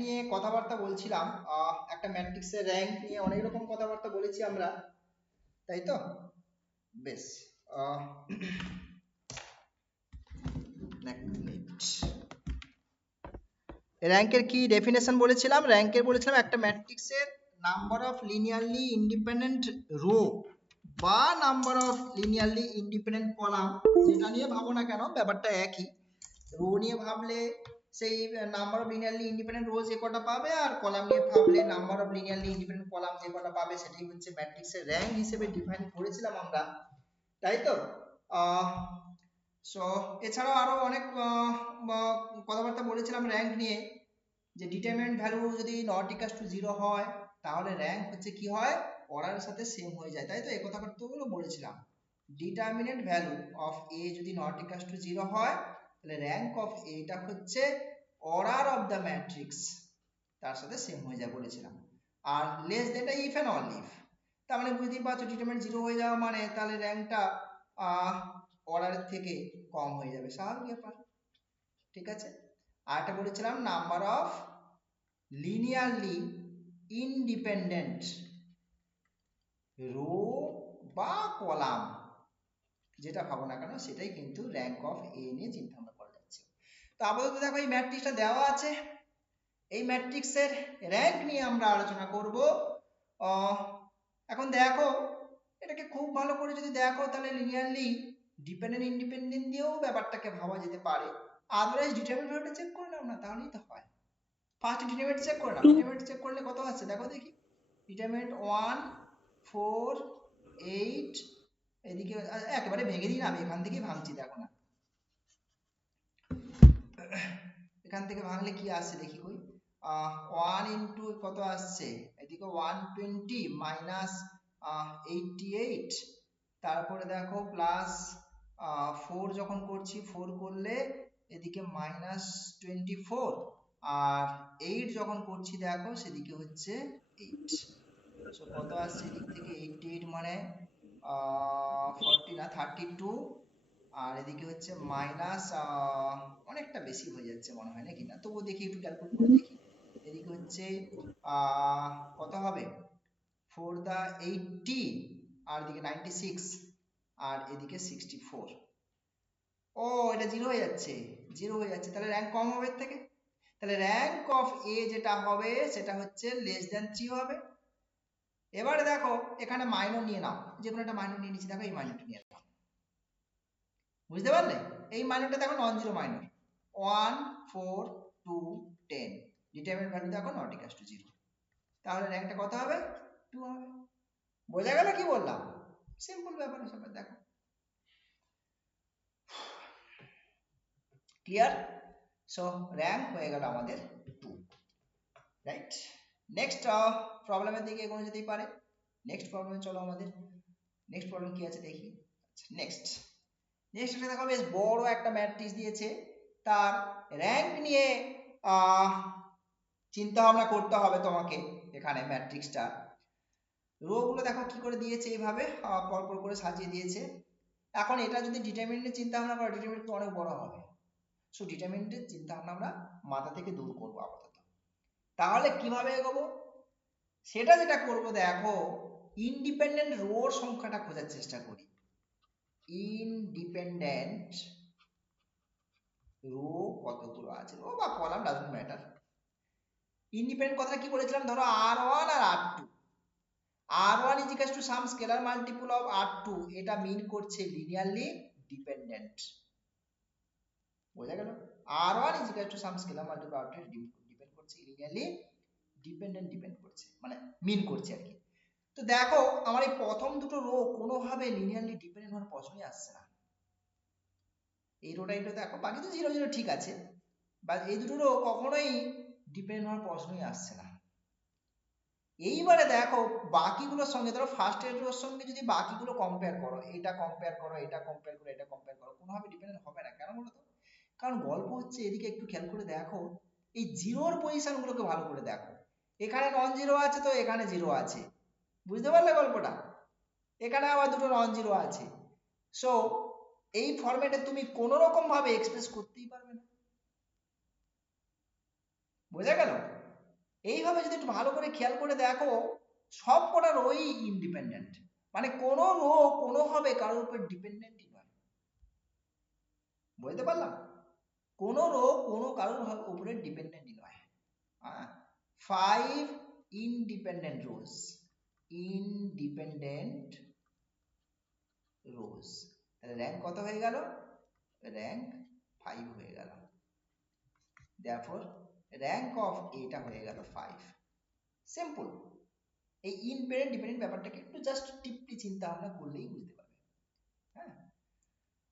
নিয়ে কথাবার্তা বলছিলাম, একটা ম্যাট্রিক্সের র্যাঙ্ক নিয়ে অনেক রকম কথাবার্তা বলেছি আমরা, তাই তো? বেশ, র্যাঙ্কের কি ডেফিনেশন বলেছিলাম? র্যাঙ্কের বলেছিলাম একটা ম্যাট্রিক্সের number of linearly independent row বা number of linearly independent column, যেটা নিয়ে ভাবো না কেন ব্যাপারটা একই। রো নিয়ে ভাবলে সেই number of linearly independent rho যে কটা পাবে, আর কলাম নিয়ে ভাবলে number of linearly independent column যে কটা পাবে, সেটাই হচ্ছে ম্যাট্রিক্সের র্যাঙ্ক হিসেবে ডিফাইন করেছিলাম আমরা, তাই তো? সো এছাড়াও আরো অনেক কথাবার্তা বলেছিলাম র্যাঙ্ক নিয়ে, যে ডিটারমিনেন্ট ভ্যালু যদি নট ইকুয়াল টু 0 হয় তাহলে র্যাঙ্ক হচ্ছে কি হয়, অর্ডারের সাথে সেম হয়ে যায়, তাই তো? এই কথাবার্তাগুলো বলেছিলাম। ডিটারমিনেন্ট ভ্যালু অফ এ যদি নট ইকুয়াল টু 0 হয় তাহলে র্যাঙ্ক অফ এটা হচ্ছে অর্ডার অফ দ্য ম্যাট্রিক্স, তার সাথে সেম হয়ে যায় বলেছিলাম। আর less than if and only if, তার মানে বুঝতেই পারছো ডিটারমিনেন্ট 0 হয়ে যাওয়া মানে তাহলে র্যাঙ্কটা অর্ডারের থেকে কম হয়ে যাবে, স্বাভাবিক ব্যাপার, ঠিক আছে? আর একটা বলেছিলাম number of linearly independent row বা কলাম, যেটা ভাবো না কেন সেটাই কিন্তু র্যাঙ্ক অফ এ নিয়ে চিন্তা ভাবনা করা যাচ্ছে। তো আপাতত দেখো এই ম্যাট্রিক্সটা দেওয়া আছে, এই ম্যাট্রিক্সের র্যাঙ্ক নিয়ে আমরা আলোচনা করব। এখন দেখো এটাকে খুব ভালো করে যদি দেখো তাহলে লিনিয়ারলি ডিপেন্ডেন্ট ইন্ডিপেন্ডেন্ট দিয়েও ব্যাপারটাকে ভাবা যেতে পারে। আদারওয়াইজ ডিটারমিনেন্ট ভ্যালুটা চেক করে নাও না, তাহলেই তো হয়। ফার্স্ট ডিটারমিনেন্ট চেক করে নাও, ডিটারমিনেন্ট চেক করলে কত আছে দেখো দেখি। ডিটারমিনেন্ট 1 4 8, এদিকে একেবারে ভেঙে দিই না, আমি এখান থেকেই ভাঙছি, দেখো না এখান থেকে ভাঙলে কি আসছে দেখি কই। 1 ইনটু কত আসছে এদিকে 120 মাইনাস 88, তারপরে দেখো প্লাস 4 যখন করছি 4 করলে এদিকে মাইনাস 24, আর 8 যখন করছি দেখো সেদিকে হচ্ছে 8, সো কত আসছে এদিক থেকে 88 মানে 40 না 32, আর এদিকে হচ্ছে মাইনাস অনেকটা বেশি হয়ে যাচ্ছে মনে হয়, নাকি? না তবুও দেখি একটু ক্যালকুলেট করে দেখি। এদিকে হচ্ছে কত হবে 4 দা 80, আর এদিকে 96, আর এদিকে 64। ও এটা 0 হয়ে যাচ্ছে, 0 হয়ে যাচ্ছে, তাহলে র্যাঙ্ক কম হবে এর থেকে। তাহলে র্যাঙ্ক অফ এ যেটা হবে সেটা হচ্ছে লেস দ্যান 3 হবে। এবারে দেখো এখানে মাইনর নিয়ে নাও, যে কোনো একটা মাইনর নিয়ে নিচ্ছি, দেখো এই মাইনরটা নিয়ে নাও, বুঝতে পারলে? এই মাইনরটা দেখো non zero minor, 1 4 2 10, determinant value দেখো নট ইকুয়াল টু 0, তাহলে র্যাঙ্কটা কত হবে 2 হবে। বোঝা গেল কি বললাম? সিম্পল ব্যাপার সবাই, দেখো ক্লিয়ার? সো র্যাঙ্ক হয়ে গেল আমাদের 2, রাইট? নেক্সট প্রবলেমের দিকে এগোনো যেতেই পারে। নেক্সট প্রবলেমে চলো আমাদের, নেক্সট প্রবলেম কি আছে দেখি। নেক্সট একটা দেখো বেশ বড় একটা ম্যাট্রিক্স দিয়েছে, তার র্যাঙ্ক নিয়ে চিন্তা ভাবনা করতে হবে তোমাকে। এখানে ম্যাট্রিক্সটা রো গুলো দেখো কি করে দিয়েছে, এইভাবে পরপর করে সাজিয়ে দিয়েছে। এখন এটা যদি ডিটারমিনেন্টের চিন্তা ভাবনা করো, ডিটারমিনেন্ট তো অনেক বড় হবে, সো ডিটারমিনেন্টের চিন্তা ভাবনা আমরা মাথা থেকে দূর করবো আপাতত। তাহলে কিভাবে এগোবো সেটা যেটা করবো, দেখো ইন্ডিপেন্ডেন্ট রোর সংখ্যাটা খোঁজার চেষ্টা করি। ইন্ডিপেন্ডেন্ট রো কতগুলো আছে, রো বা কলাম ডাজন্ট ম্যাটার। ইন্ডিপেন্ডেন্ট কথা কি বলেছিলাম, ধরো r1 R r2, r1 is equal to some scalar multiple of r2, এটা মিন করছে লিনিয়ারলি ডিপেন্ডেন্ট, বোঝা গেল? r1 is equal to some scalar multiple of r2, depend করছে লিনিয়ারলি ডিপেন্ড করছে, মানে মিন করছে আর কি। তো দেখো আমার এই প্রথম দুটো রো কোনোভাবে লিনিয়ারলি ডিপেন্ডেন্ট হওয়ার প্রশ্নই আসছে না। এই রোটা এটা দেখো বাকি তো 0 0 ঠিক আছে, বাট এই দুটো রো কখনোই ডিপেন্ডেন্ট হওয়ার প্রশ্নই আসছে না। এইবারে দেখো বাকিগুলোর সঙ্গে, ধরো ফার্স্ট এর রোর সঙ্গে যদি বাকিগুলো কম্পেয়ার করো, এটা কম্পেয়ার করো, এটা কম্পেয়ার করো, এটা কম্পেয়ার করো, কোনোভাবে ডিপেন্ডেন্ট হবে না। কেন বলো তো? কারণ গল্প হচ্ছে এদিকে একটু খেয়াল করে দেখো, এই জিরোর পজিশন গুলোকে ভালো করে দেখো। এখানে নন জিরো আছে তো এখানে জিরো আছে, বুঝতে পারলে গল্পটা? এখানে আবার দুটো নন জিরো আছে, সো এই ফরম্যাটে তুমি কোনো রকম ভাবে এক্সপ্রেস করতেই পারবে না, বোঝা গেল? এইভাবে যদি একটু ভালো করে খেয়াল করে দেখো, সব কটা রোই ইন্ডিপেন্ডেন্ট, মানে কোনো রো কোনোভাবে কারোর উপর ডিপেন্ডেন্টই নয়। বুঝতে পারলাম? কোনো রো কোনো কারোর উপরে ডিপেন্ডেন্টই নয়। 5 independent rows, independent rows, তাহলে র্যাঙ্ক কত হয়ে গেল? র্যাঙ্ক 5 হয়ে গেল। therefore র্যাঙ্ক অফ এটা হয়ে গেল 5। সিম্পল। এই ইনডিপেন্ডেন্ট ডিপেন্ডেন্ট ব্যাপারটাকে একটু জাস্ট টিপলি চিন্তা ভাবনা করলেই বুঝতে পারবে। হ্যাঁ,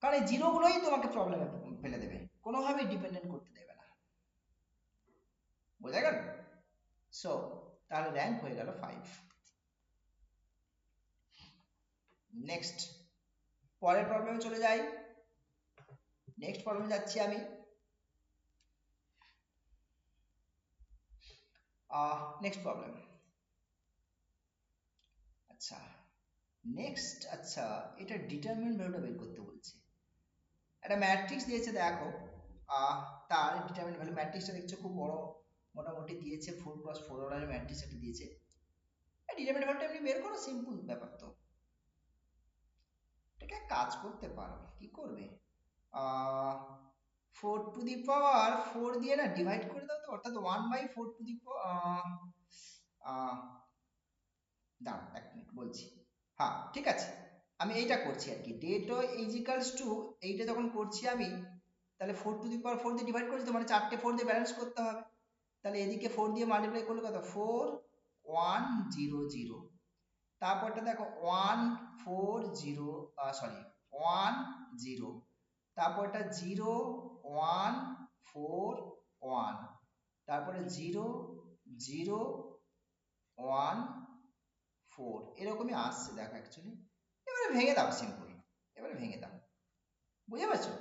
কারণ এই জিরো গুলোই তোমাকে প্রবলেমে ফেলে দেবে, কোনোভাবেই ডিপেন্ডেন্ট করতে দেবে না। বোঝা গেল? সো তাহলে র্যাঙ্ক হয়ে গেল 5। নেক্সট, পরের প্রবলেমে চলে যাই। নেক্সট প্রবলেমে যাচ্ছি আমি। Next problem. আচ্ছা নেক্সট, আচ্ছা এটা ডিটারমিনেন্ট ভ্যালুটা বের করতে বলছে। একটা ম্যাট্রিক্স দিয়েছে দেখো, তার ডিটারমিনেন্ট ভ্যালু, ম্যাট্রিক্সটা দেখছো খুব বড় মোটামুটি দিয়েছে, 4x4 অর্ডারের ম্যাট্রিক্স একটা দিয়েছে। ডিটারমিনেন্ট ভ্যালুটা এমনি বের করো, সিম্পল ব্যাপার তো। এটাকে কাজ করতে পারো, কি করবে, 4 টু দি পাওয়ার 4 দিয়ে না ডিভাইড করে দাও তো, অর্থাৎ 1/4 টু দি দাঁড়াও এক মিনিট বলছি। হ্যাঁ ঠিক আছে, আমি এইটা করছি আর কি, ডেটা ইজ ইকালস টু, এইটা যখন করছি আমি, তাহলে 4 টু দি পাওয়ার 4 দিয়ে ডিভাইড করছি তো, মানে 4টে 4 দিয়ে ব্যালেন্স করতে হবে। তাহলে এদিকে 4 দিয়ে মাল্টিপ্লাই করলে কত, 4 1 0 0, তারপরটা দেখো 1 4 0, সরি 1 0, তারপরটা 0 1 4 1, তারপরে 0 0 1 4, এরকমই আসছে দেখো অ্যাকচুয়ালি। এবারে ভেঙে দাও, সিম্পল, এবারে ভেঙে দাও, বুঝতে পারছো?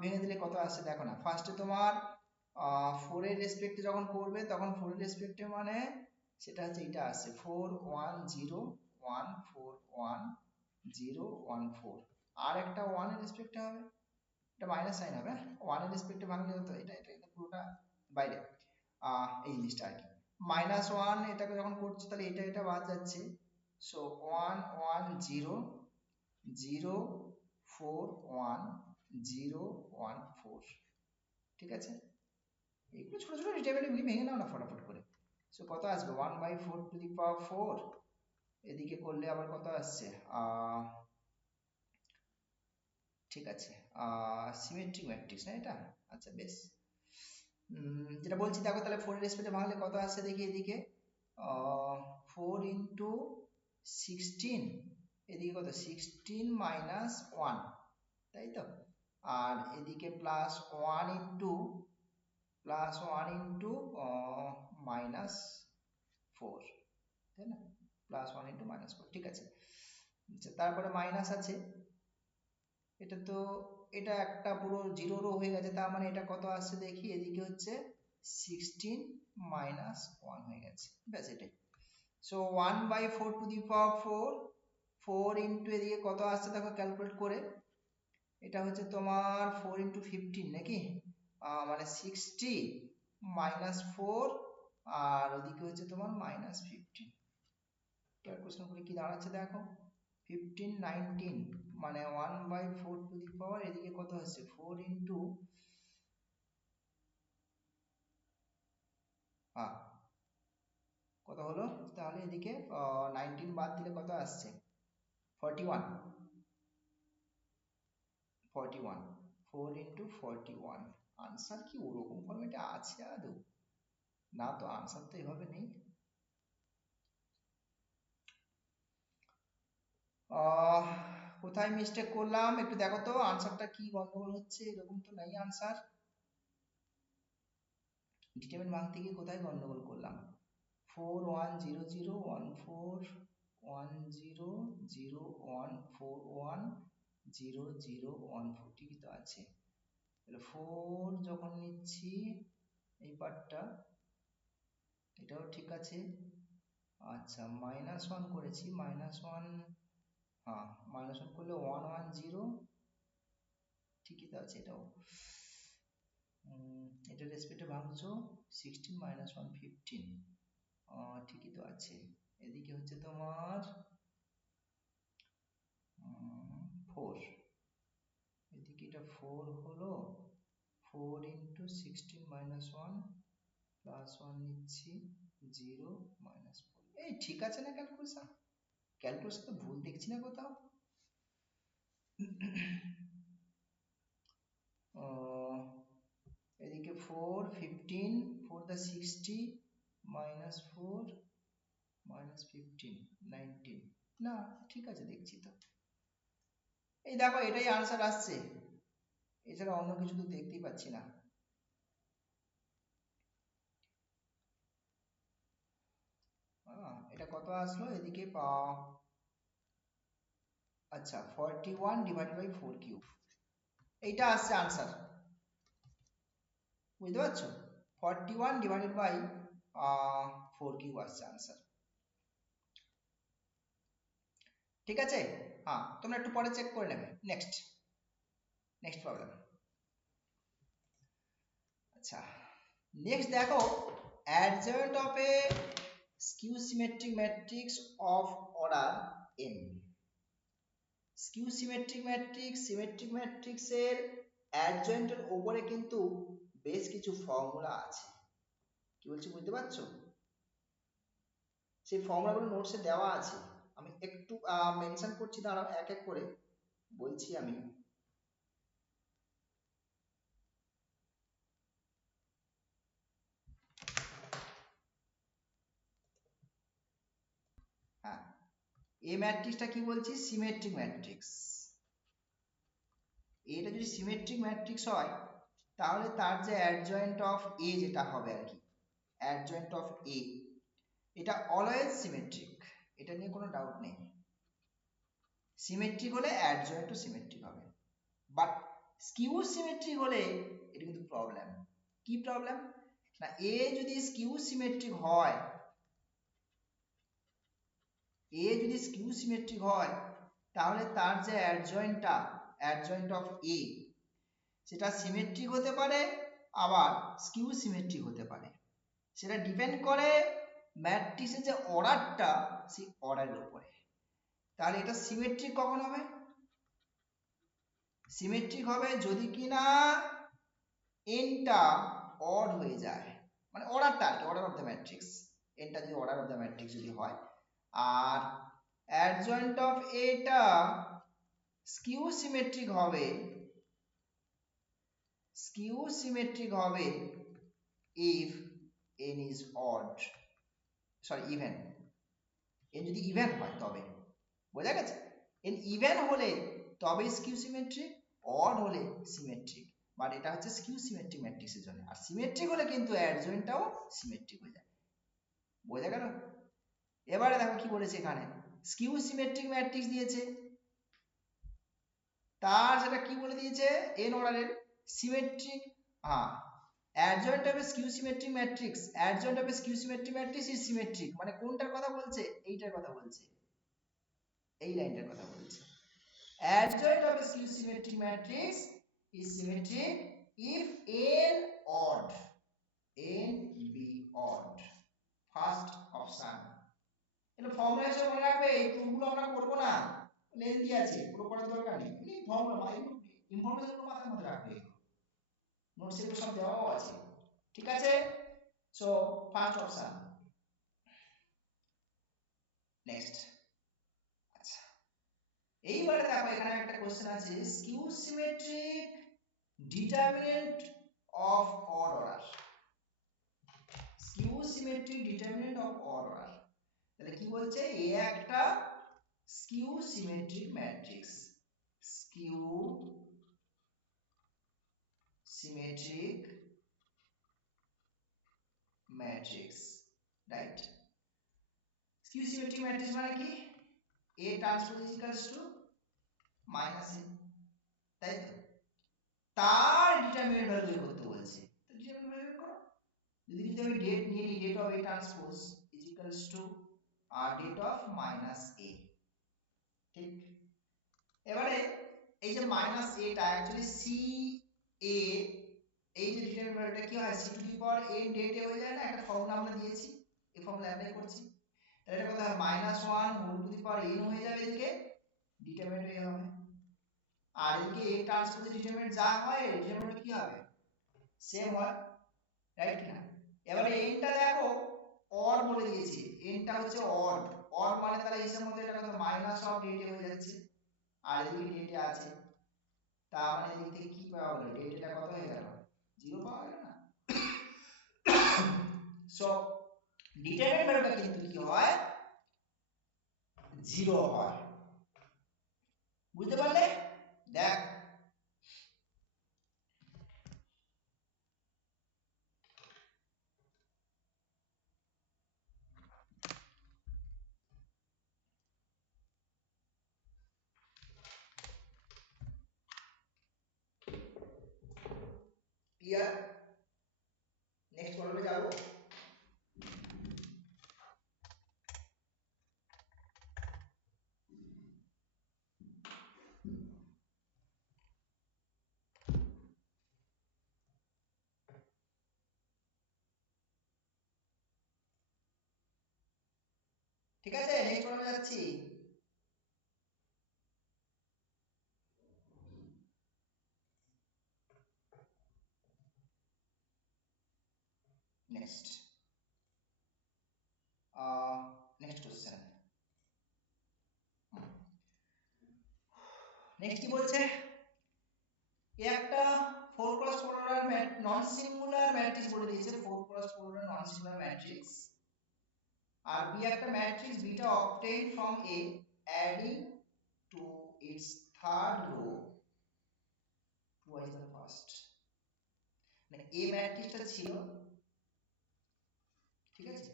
ভেঙে দিলে কত আসছে দেখো না, ফার্স্টে তোমার 4 এর রেসপেক্টে যখন করবে তখন 4 এর রেসপেক্টে মানে সেটা হচ্ছে এটা আসছে 4 1 0 1 4 1 0 1 4, আর একটা 1 এর রেসপেক্টে হবে, এটা মাইনাস সাইন হবে, 1 এর রেসপেক্টে ভাঙলে হতো এটা এটা এটা পুরোটা বাইরে, এই জিনিসটা আর কি। -1 এটাকে যখন করছো তাহলে এটা এটা বাদ যাচ্ছে, সো 1 1 0 0 4 1 0 1 4, ঠিক আছে? এগুলো ছোট ছোট টেবিল এগুলি ভেঙে নাও না ফটাফট করে। সো কত আসবে, 1/4 টু দি পাওয়ার 4, এদিকে করলে আবার কত আসছে, ঠিক আছে, সিমেট্রিক ম্যাট্রিক্স না এটা, আচ্ছা বেশ। যেটা বলছি দেখো, তাহলে 4 এর রেসপেক্টে ভাঙলে কত আসছে দেখি এদিকে, 4 ইন্টু 16, এদিকে কত 16 মাইনাস 1, তাই তো, আর এদিকে প্লাস 1 ইন্টু মাইনাস 4, তাই না, +1 ইন্টু -4, ঠিক আছে। আচ্ছা তারপরে মাইনাস আছে, এটা তো এটা একটা পুরো জিরো রো হয়ে গেছে, তার মানে এটা কত আসছে দেখি এদিকে হচ্ছে 16 মাইনাস 1 হয়ে গেছে, ব্যাস এটাই। So 1/4 two the power 4, 4 into এদিকে কত আসছে দেখো ক্যালকুলেট করে, এটা হচ্ছে তোমার 4 ইন্টু 15 নাকি, মানে 60 মাইনাস 4, আর ওদিকে হচ্ছে তোমার -15, ক্যালকুলেশন করে কি দাঁড়াচ্ছে দেখো, 15 19, মানে 1/4 টু দি পাওয়ার এদিকে কত হচ্ছে 4 ইন্টু কত হলো, তাহলে এদিকে 19 বাদ দিলে কত আসছে 41, 41, 4 ইন্টু 41, আনসার কি ওরকম ফর্মেটে আছে আদৌ? না তো, আনসার তো এভাবে নেই। কোথায় মিস্টেক করলাম একটু দেখো তো, আনসারটা কি গন্ডগোল হচ্ছে, এরকম তো নাই আনসার, ডিটারমিনেন্ট ভাঙতে গিয়ে কোথায় গন্ডগোল করলাম, 4 1 0 0 1 4 1 0 0 1 4 1 0 0 1 4, ঠিকই তো আছে। তাহলে 4 যখন নিচ্ছি এই পার্টটা, এটাও ঠিক আছে। আচ্ছা -1 করেছি, -1, হ্যাঁ -1 করলে 1 1 0, ঠিকই তো আছে এটাও। এটা রেসপেক্টে ভাঙছো 16 মাইনাস 1 15, ঠিকই তো আছে। এদিকে হচ্ছে তোমার 4, এদিকে এটা 4 হলো, 4 ইন্টু 16 মাইনাস 1 প্লাস 1 নিচ্ছি 0 মাইনাস 4। এই ঠিক আছে না ক্যালকুলেশন? ক্যালকুলেশন তো ভুল দেখছি না কোথাও। এদিকে 4 15 4 the 60 minus 4 minus 15 19, না ঠিক আছে দেখছি তো। এই দেখো এটাই আনসার আসছে, এছাড়া অন্য কিছু তো দেখতেই পাচ্ছি না। এটা কত আসলো এদিকে আচ্ছা 41 ডিভাইডেড বাই 4 কিউব, এইটা আসছে আনসার, বুঝতে পারছো? 41 ডিভাইডেড বাই 4 কিউব আসছে আনসার। ঠিক আছে, হ্যাঁ তোমরা একটু পরে চেক করে নেবে। Next next problem. আচ্ছা নেক্সট দেখো, adjoint of a skew symmetric matrix of order n। skew symmetric matrix, symmetric matrix এর adjoint এর উপরে কিন্তু বেশ কিছু ফর্মুলা আছে, কি বলছি বুঝতে পারছো? সেই ফর্মুলাগুলো নোটসে দেওয়া আছে, আমি একটু মেনশন করছি, দাঁড়াও এক এক করে বলছি আমি। হ্যাঁ, এই ম্যাট্রিক্সটা কি বলছি? Symmetric matrix. এটা যদি সিমেট্রিক ম্যাট্রিক্স হয় তাহলে তার যে অ্যাডজয়েন্ট অফ এ যেটা হবে আর কি, অ্যাডজয়েন্ট অফ এ, এটা অলওয়েজ সিমেট্রিক, এটা নিয়ে কোনো ডাউট নেই। সিমেট্রিক হলে অ্যাডজয়েন্টও সিমেট্রিক হবে, বাট স্কিউ সিমেট্রিক হলে এটা কিন্তু প্রবলেম। কি প্রবলেম না, এ যদি স্কিউ সিমেট্রিক হয়, এ যদি স্কিউ সিমেট্রিক হয় তাহলে তার যে অ্যাডজয়েন্টটা, অ্যাডজয়েন্ট অফ এ, সেটা সিমেট্রিক হতে পারে আবার স্কিউ সিমেট্রিক হতে পারে। সেটা ডিপেন্ড করে ম্যাট্রিক্সের যে অর্ডারটা, সেই অর্ডারের উপরে। তাহলে এটা সিমেট্রিক কখন হবে? সিমেট্রিক হবে যদি কিনা এনটা অড হয়ে যায়, মানে অর্ডারটা আর কি, অর্ডার অফ দ্য ম্যাট্রিক্স, এনটা যদি অর্ডার অফ দ্য ম্যাট্রিক্স যদি হয়, আর অ্যাডজয়েন্ট অফ এটা স্কিউ সিমেট্রিক হবে, স্কিউ সিমেট্রিক হবে if n is odd, sorry even, n যদি ইভেন হয় তবে, বোঝা গেছে? n ইভেন হলে তবে স্কিউ সিমেট্রিক, অড হলে সিমেট্রিক, বাট এটা হচ্ছে স্কিউ সিমেট্রিক ম্যাট্রিক্সের জন্য। আর সিমেট্রিক হলে কিন্তু অ্যাডজয়েন্টটাও সিমেট্রিক হয়ে যায়, বোঝা গেল? এবারে দেখো কি বলেছে এখানে, স্কিউ সিমেট্রিক ম্যাট্রিক্স দিয়েছে, তার সেটা কি বলে দিয়েছে, n অর্ডারের সিমেট্রিক, হ্যাঁ adjoint of a skew symmetric matrix, adjoint of a skew symmetric matrix is symmetric, মানে কোনটার কথা বলছে? এইটার কথা বলছে, এই লাইনটার কথা বলছে। adjoint of a skew symmetric matrix is symmetric if n odd, n be odd, first option। এটা ফর্মুলা হিসেবে মনে রাখবে, এই প্রুফগুলো আমরা করব না, লেন্থি আছে, পুরো করার দরকার নেই, এই ফর্মুলা বা ইনফরমেশন গুলো মাথার মধ্যে রাখবে, নোটস এগুলো সব দেওয়াও আছে, ঠিক আছে? So first option. নেক্সট, আচ্ছা এইবারে দেখো এখানে একটা কোশ্চেন আছে, skew symmetric determinant of odd order, skew symmetric determinant of odd order. তাহলে কি বলছে, এ একটা skew symmetric matrix, skew symmetric matrix, right? Skew symmetric matrix মানে কি, a transpose equals to minus a, তাই তো? তার ডিটারমিনেন্ট ভ্যালু বের করতে বলছে, তো ডিটারমিনেন্ট ভ্যালু বের করো। যদি আমি ডেট নিয়ে নিই, det of a transpose is equals to det of minus a, ঠিক? এবারে এই যে মাইনাস a টা অ্যাকচুয়ালি সি এ এই যে ডিটারমিনেন্ট ভ্যালুটা কি হয় c to the power n ডেটে হয়ে যায় না, একটা ফর্মুলা আমরা দিয়েছি, এই ফর্মুলা অ্যাপ্লাই করছি, তাহলে এটা কত হয় -1 whole to the power n হয়ে যাবে, এদিকে ডিটারমিনেন্ট এই হবে, আর এদিকে n ট্রান্সপোজ ডিটারমিনেন্ট যা হয় ডিটারমিনেন্ট কি হবে সেম হয়, রাইট কিনা। এবারে n টা দেখো অড বলে দিয়েছি, n টা হচ্ছে অড, অড মানে তাহলে হিসাব মতো এটা কত মাইনাস অফ ডেটে হয়ে যাচ্ছে, আর এদিকে ডেটে আছে, তার মানে এদিক থেকে কি পাওয়া গেল, ডেটাটা কত হয়ে গেল 0 পাওয়া গেল না। সো ডিটারমিনেন্ট ভ্যালুটা কিন্তু কি হয় 0 হয়, বুঝতে পারলে। দেখ ক্লিয়ার, নেক্সট প্রবলেমে যাব। ঠিক আছে, নেক্সট প্রবলেমে যাচ্ছি। নেক্সট নেক্সট কোশ্চেন, নেক্সট কি বলছে, এ একটা 4x4 এর নন সিঙ্গুলার ম্যাট্রিক্স বলে দিয়েছে, 4x4 এর নন সিঙ্গুলার ম্যাট্রিক্স, আর বি একটা matrix beta obtain from A adding to its third row twice the first, মানে এ ম্যাট্রিক্সটা ছিল, ঠিক আছে,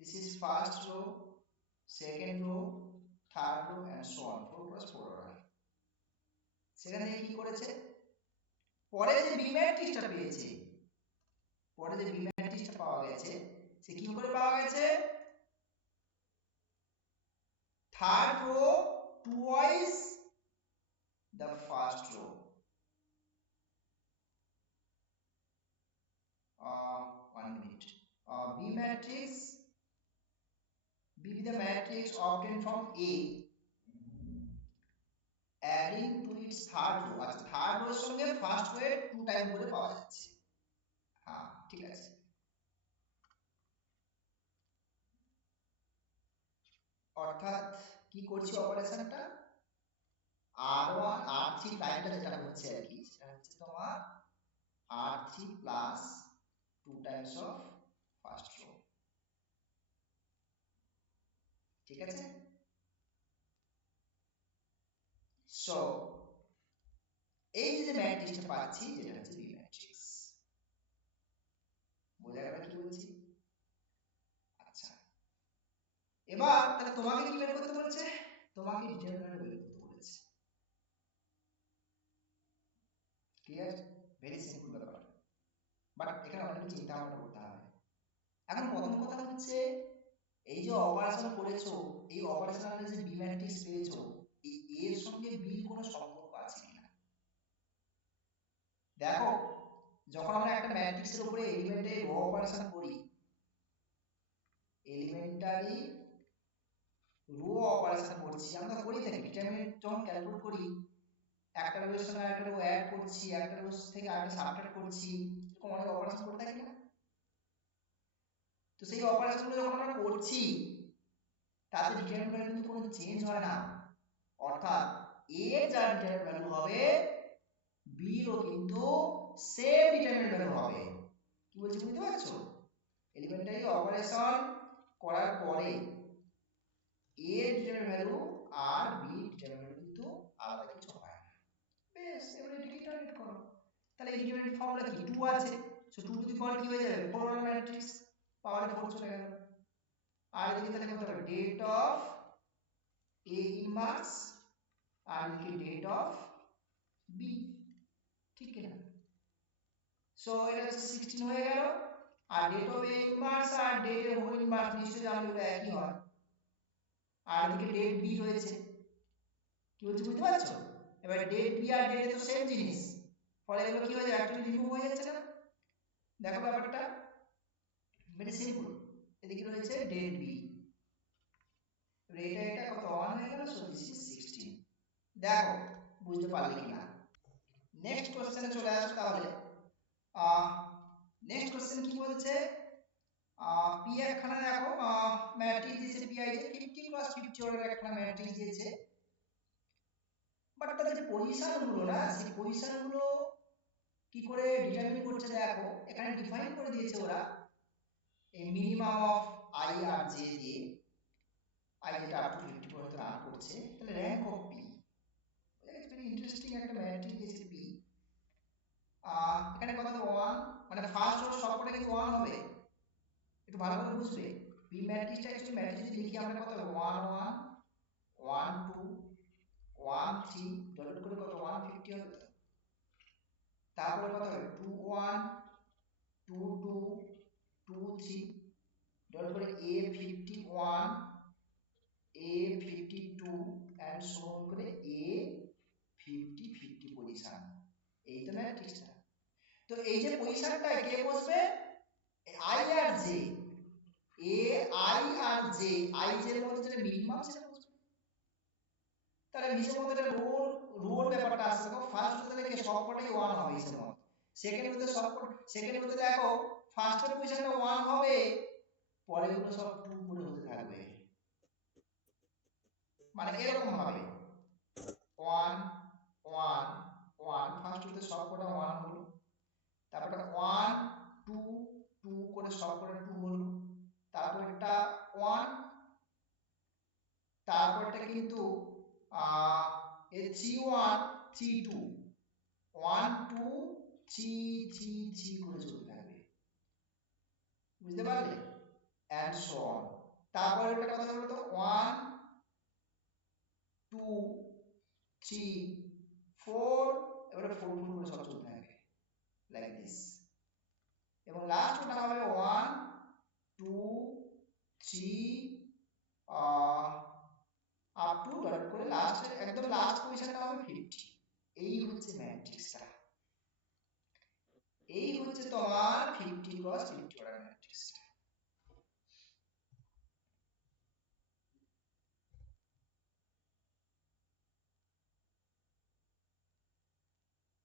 this is first row, second row, third row and so on, 4x4 আর সেখানে কি করেছে, পরে যে বি ম্যাট্রিক্সটা পেয়েছে, পরে যে বি ম্যাট্রিক্সটা পাওয়া গেছে, সে কি করে পাওয়া গেছে, third rho twice the first row, one minute, B matrix, B the matrix obtained from A adding to its third row, আচ্ছা থার্ড রো এর সঙ্গে ফার্স্ট রো এর 2 টাইম করে পাওয়া যাচ্ছে, হ্যাঁ ঠিক আছে। অর্থাৎ কি করছি অপারেশনটা, R1 R3 প্রাইমটা যেটা হচ্ছে আর কি, সেটা হচ্ছে তোমার R3 plus 2 Times of first row, ঠিক আছে। সো এই যে ম্যাট্রিক্সটা পাচ্ছি যেটা হচ্ছে বি ম্যাট্রিক্স, বোঝা গেল কি বলছি। আচ্ছা এবার তাহলে তোমাকে কি বের করতে বলেছে, তোমাকে ডিটারমিনেন্ট বের করতে বলেছে, ক্লিয়ার, ভেরি সিম্পল ব্যাপার, বাট এখানে অনেক চিন্তা ভাবনা করতে হবে। এখন প্রথম কথা হচ্ছে এই যে অপারেশন করেছো, এই অপারেশনালে যে বি ম্যাট্রিক্স পেয়েছো, এই এর সঙ্গে বি কোনো সম্পর্ক আছে কিনা দেখো। যখন আমরা একটা ম্যাট্রিক্সের উপরে এলিমেন্টে রো অপারেশন করি, এলিমেন্টারি রো অপারেশন করছি, আমরা করি থাকি ডিটারমিনেন্ট যখন ক্যালকুলেট করি, একটা রোর সঙ্গে একটা রো অ্যাড করছি, একটা রো থেকে আরেকটা সাবট্রাক্ট করছি, এরকম অনেক অপারেশন করতে থাকি না। তো সেই অপারেশনগুলো যখন আমরা করছি তাতে ডিটারমিনেন্ট ভ্যালু কিন্তু কোনো চেঞ্জ হয় না, অর্থাৎ a এর যা ডিটারমিনেন্ট ভ্যালু হবে b এরও কিন্তু সেম ডিটারমিনেন্ট ভ্যালু হবে। কি বলছি বুঝতে পারছো, এলিমেন্টারি অপারেশন করার পরে a এর ডিটারমিনেন্ট ভ্যালু আর b এর ডিটারমিনেন্ট ভ্যালু কিন্তু আলাদা কিছু হয় না, বেশ এবারে ডিটারমিনেট করো, তাহলে এই ডিটারমিনেন্ট ফর্মুলা কি 2 আছে, সো 2 টু দি পাওয়ার কি হয়ে যাবে 4 এর ম্যাট্রিক্স, পাওয়ারে 4 চলে গেল, আর এদিকে তাহলে কত হবে ডেট অফ a ইনভার্স আর এদিকে ডেট অফ b, ঠিক কি না। সো এটা হচ্ছে 16 হয়ে গেল, আর ডেট অফ a ইনভার্স আর ডেট এর হোল ইনভার্স নিশ্চয়ই জানলে ওটা একই হয়, আর এদিকে ডেট b রয়েছে, কি বলছি বুঝতে পারছো। এবার ডেট b আর ডেট তো সেম জিনিস, ফলে এগুলো কি হয়ে যায় অ্যাকচুয়ালি রিমুভ হয়ে যাচ্ছে না, দেখো ব্যাপারটা ভেরি সিম্পল। এদিকে রয়েছে ডেড বি, এটা এটা কত 1 হয়ে গেল, সো দিস ইজ 16। দেখো বুঝতে পারলে কিনা। নেক্সট কোশ্চেনে চলে আসো তাহলে। নেক্সট কোশ্চেন কি বলছে, পি একখানা দেখো ম্যাট্রিক্স দিয়েছে, পি আই যে 50 ক্রস 50 অর্ডারের একখানা ম্যাট্রিক্স দিয়েছে, বাট তাদের যে পজিশন গুলো না, সেই পজিশন গুলো কি করে ডিটারমিন করছে দেখো, এখানে ডিফাইন করে দিয়েছে ওরা এই মিনিমাম অফ আই আর জে দিয়ে, আই যেটা আপ টু 50 পর্যন্ত রান করছে, তাহলে rank of P, it's very interesting একটা ম্যাট্রিক্স দিয়েছে পি। এখানে কত 1, মানে ফার্স্ট রো সবকটা কি 1 হবে, একটু ভালো করে বুঝবে। পি ম্যাট্রিক্সটা অ্যাকচুয়ালি ম্যাট্রিক্স যদি লিখি আমরা কত হবে 1 1 1 2 1 3 ডট করে কত 150 হবে তো। তারপরে কত হবে 2 1 2 2 2 3 ডট করে a 51 a 52 and so on করে a 50 50 পজিশন। এই তো ম্যাট্রিক্সটা। তো এই যে পজিশনটা কে বসবে, আই আর জে, এ আই আর জে, আই জে এর মধ্যে যেটা মিনিমাম সেটা বসবে। তাহলে নিচের মধ্যে একটা রোর ব্যাপারটা আসছে, দেখো ফার্স্ট হতে থেকে সবকটাই 1 হবে নিচের মধ্যে, সেকেন্ড হতে সবকটা, সেকেন্ড হতে দেখো ফার্স্টের পজিশনটা 1 হবে, পরেরগুলো সব 2 করে হতে থাকবে, মানে এরকম ভাবে 1 1 1, ফার্স্ট হতে সবকটা 1 হলো, তারপরে 1 2 2 করে সবকটা 2 হলো, তারপরটা 1, তারপরটা কিন্তু এই 3 1 3 2 1 2 3 3 3 করে চলতে থাকবে, বুঝতে পারলে, এন্ড সো অন। তারপর একটা কথা বলতো 1 2 3 4, এবারে 4 4 করে সব চলতে থাকবে লাইক দিস, এবং লাস্ট ওটা হবে 1 2 3 আপ টু ডট করে লাস্ট, একদম লাস্ট পজিশনটা হবে 50। এই হচ্ছে ম্যাট্রিক্সটা, এই হচ্ছে তোমার 50 ক্রস 50 অর্ডার ম্যাট্রিক্সটা।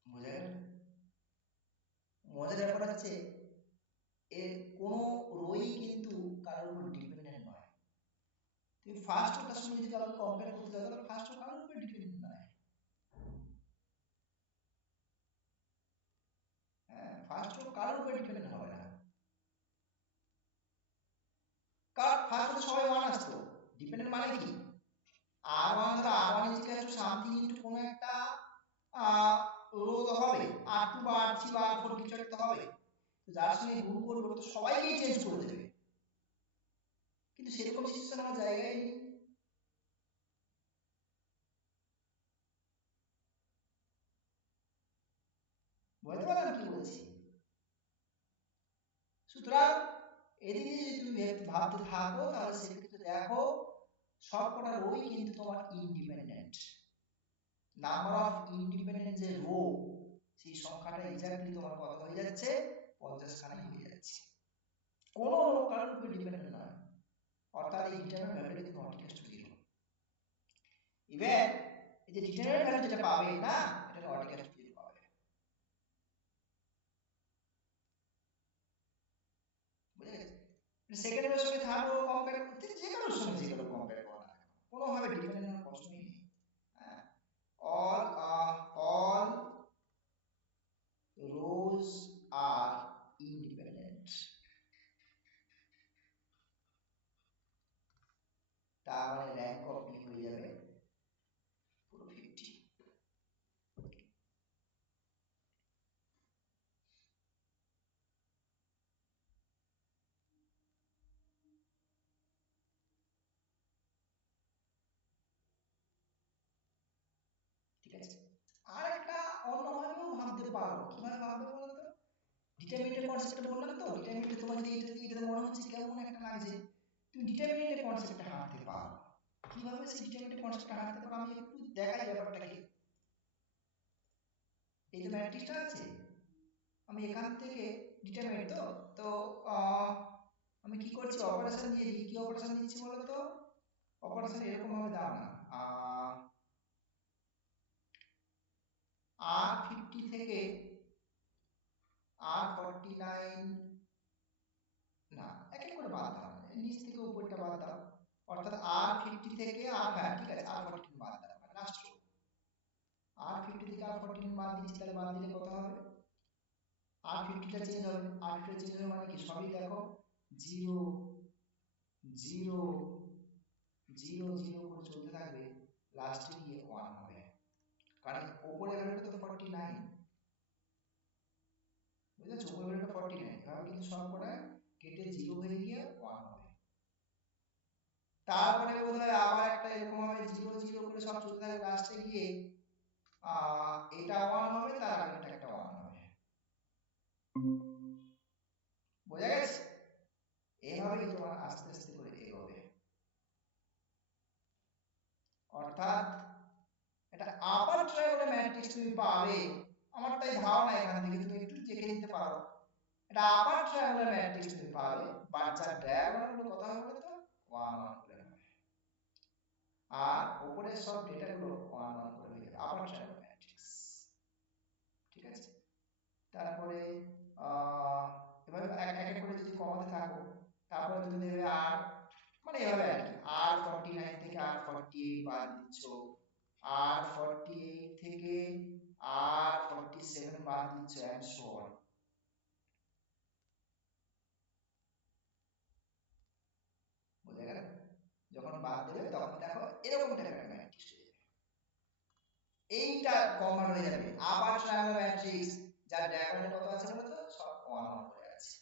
বোঝা গেল? মজার ব্যাপার হচ্ছে এর কোনো রোই কিন্তু কারোর উপর ডিপেন্ডেন্ট নয়। তুমি ফার্স্ট ওটার সঙ্গে যদি কারোর কম্পেয়ার করতে যাও, তাহলে ফার্স্ট ও কারোর উপর ডিপেন্ডেন্ট নয়। হ্যাঁ, ফার্স্ট ও কারোর উপর ডিপেন্ডেন্ট হবে না, কারণ ফার্স্ট সবাই 1 আসতো, ডিপেন্ডেন্ট মানে কি, r1 ধরো r1 is equal to something into কোনো একটা রো তো হবে, r2 বা r3 বা r4 কিছু একটা হবে, তো যার সঙ্গে গুণ করবে তো সবাইকেই চেঞ্জ করে দেবে, কিন্তু সেরকম সিচুয়েশন আমার জায়গায় নেই। বুঝতে পারলাম কি বলছি? সুতরাং এদিকে যদি তুমি ভাবতে থাকো, তাহলে সেক্ষেত্রে দেখো সবকটা রোই কিন্তু তোমার ইন্ডিপেন্ডেন্ট, নাম্বার অফ ইন্ডিপেন্ডেন্ট যে রো, সেই সংখ্যাটা এক্স্যাক্টলি তোমার কত হয়ে যাচ্ছে, 50 খানাই হয়ে যাচ্ছে, কোনো রো কারোর উপর ডিপেন্ডেন্ট নয়, অর্থাৎ এই ডিটারমিনেন্ট ভ্যালুটা কিন্তু নট ইকুয়াল টু 0। ইভেন এই যে ডিটারমিনেন্ট ভ্যালু যেটা পাবে না, এটা নট ইকুয়াল টু 0 পাবে, বুঝে গেছে? সেকেন্ড রোর সঙ্গে থার্ড রো কম্পেয়ার করতে, যে কারোর সঙ্গে যে কারো কম্পেয়ার করা না, কোনোভাবে ডিপেন্ডেন্ট হওয়ার প্রশ্নই নেই। হ্যাঁ, all rows are independent, তার মানে র্যাঙ্ক অফ বি হয়ে যাবে পুরো 50। ঠিক আছে, আর একটা অন্যভাবেও ভাবতে পারো, কিভাবে ভাববে বলো তো, ডিটারমিনেন্টের কনসেপ্টটা বললাম তো, ডিটারমিনেন্টে তোমার যদি এটা মনে হচ্ছে কেমন একটা লাগছে, তুমি ডিটারমিনেন্টের কনসেপ্টে হাঁটতে পারো। কিভাবে সেই ডিটারমিনেন্টের কনসেপ্টে হাঁটতে পারো আমি একটু দেখাই ব্যাপারটাকে। এই যে ম্যাট্রিক্সটা আছে, আমি এখান থেকে ডিটারমিনেন্ট তো তো আহ, আমি কি করছি অপারেশন দিয়ে দিই কি অপারেশন দিচ্ছি বলো তো অপারেশন এরকম ভাবে দাও না R50 থেকে R49 না এক এক করে বাদ দাও নিচ থেকে উপরটা বাদ দাও অর্থাৎ R50 থেকে হ্যাঁ ঠিক আছে R14 বাদ দাও লাস্ট রো R50 থেকে R14 বাদ দিচ্ছি তাহলে বাদ দিলে কত হবে R50 টা চেঞ্জ হবে R50 চেঞ্জ হবে মানে কি সবই দেখো 0 0 0 0 করে চলতে থাকবে লাস্টে গিয়ে 1 হবে কারণ উপরের ভ্যালুটা তো 49 বুঝেছো উপরের ভ্যালুটা 49 এভাবে কিন্তু সব কটা কেটে 0 হয়ে গিয়ে 1 হবে তারপরে বোধহয় আবার একটা এরকম হবে 0 0 করে সব চলতে থাকবে লাস্টে গিয়ে এটা 1 হবে তার আগেরটা একটা 1 হবে বোঝা গেছে এইভাবেই তোমার আস্তে আস্তে করে এগোবে অর্থাৎ এটা আপার ট্রায়াঙ্গুলার ম্যাট্রিক্স তুমি পাবে আমার তাই ধারণা এখান থেকে তুমি একটু দেখে নিতে পারো এটা আপার ট্রায়াঙ্গুলার ম্যাট্রিক্স তুমি পাবে বাট যা ডায়াগোনাল গুলো কথা বলে তো 1 1 করে হবে আর উপরের সব ডেটা গুলো 1 1 করে হয়ে যাবে আপার ট্রায়াঙ্গুলার ম্যাট্রিক্স ঠিক আছে তারপরে এভাবে এক এক করে যদি কমাতে থাকো তারপরে তুমি দেবে আর মানে এভাবে আর কি R49 থেকে R48 বাদ দিচ্ছ R48 থেকে R47 বাদ দিচ্ছ এন্ড সো অন বুঝা গেল যখন বাদ দেবে তখন দেখো এরকম টাইপের ম্যাট্রিক্স হয়ে যাবে এইটা কমন হয়ে যাবে আবার ট্রায়াঙ্গুলার ম্যাট্রিক্স যার ডায়াগোনাল কত আছে বলো তো সব 1 1 করে আছে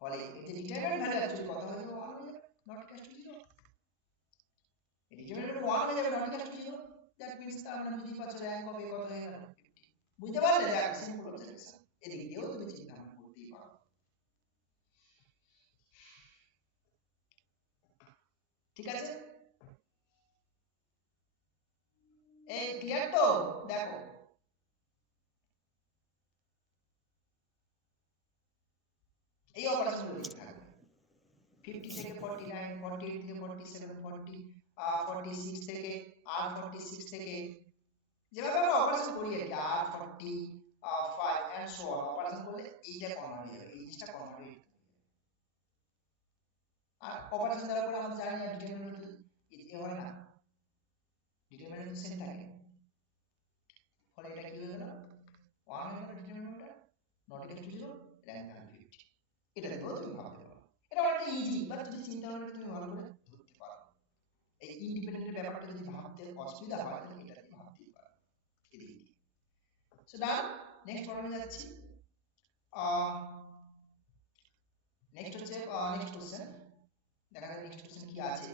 ফলে এই যে ডিটারমিনেন্ট ভ্যালু অ্যাকচুয়ালি কত হয়ে যাবে 1 হয়ে যাবে নট ইকুয়াল টু 0 এই ডিটারমিনেন্ট 1 হয়ে যাবে not equal to 0 that means তার মানে বুঝতে পারছো র‍্যাঙ্ক হবে কত হয়ে গেল 50 বুঝতে পারলে দেখ সিম্পল অবজারভেশন এদিকে দিয়েও তুমি চিন্তা ভাবনা করতেই পারো ঠিক আছে এই ক্লিয়ার তো দেখো এই অপারেশনগুলো লিখতে থাকবে 50 থেকে 49 48 থেকে 47 40 46 থেকে R46 থেকে যেভাবে আমরা অপারেশন করি আর কি R45 and so on operation করলে এইটা কমন হয়ে যাবে এই জিনিসটা কমন হয়ে যাবে আর অপারেশন দেওয়ার পরে আমরা জানি না ডিটারমিনেন্ট এ হয় না ডিটারমিনেন্ট সেম থাকে ফলে এটা কি হয়ে গেল 1 হয়ে গেল ডিটারমিনেন্টটা নট ইকুয়াল টু 0 র্যাঙ্ক থাকবে 50 এটা দেখো তুমি ভাবতে পারো এটা অনেকটা ইজি বাট যদি চিন্তা ভাবনা তুমি ভালো করে ধরতে পারো এই ইন্ডিপেন্ডেন্ট ব্যাপারটা যদি ভাবতে অসুবিধা হয় তাহলে এটা তুমি ভাবতেই পারো এদিকে সো ডান নেক্সট প্রবলেমে যাচ্ছি নেক্সট হচ্ছে নেক্সট কোশ্চেন দেখা যাক নেক্সট কোশ্চেন কি আছে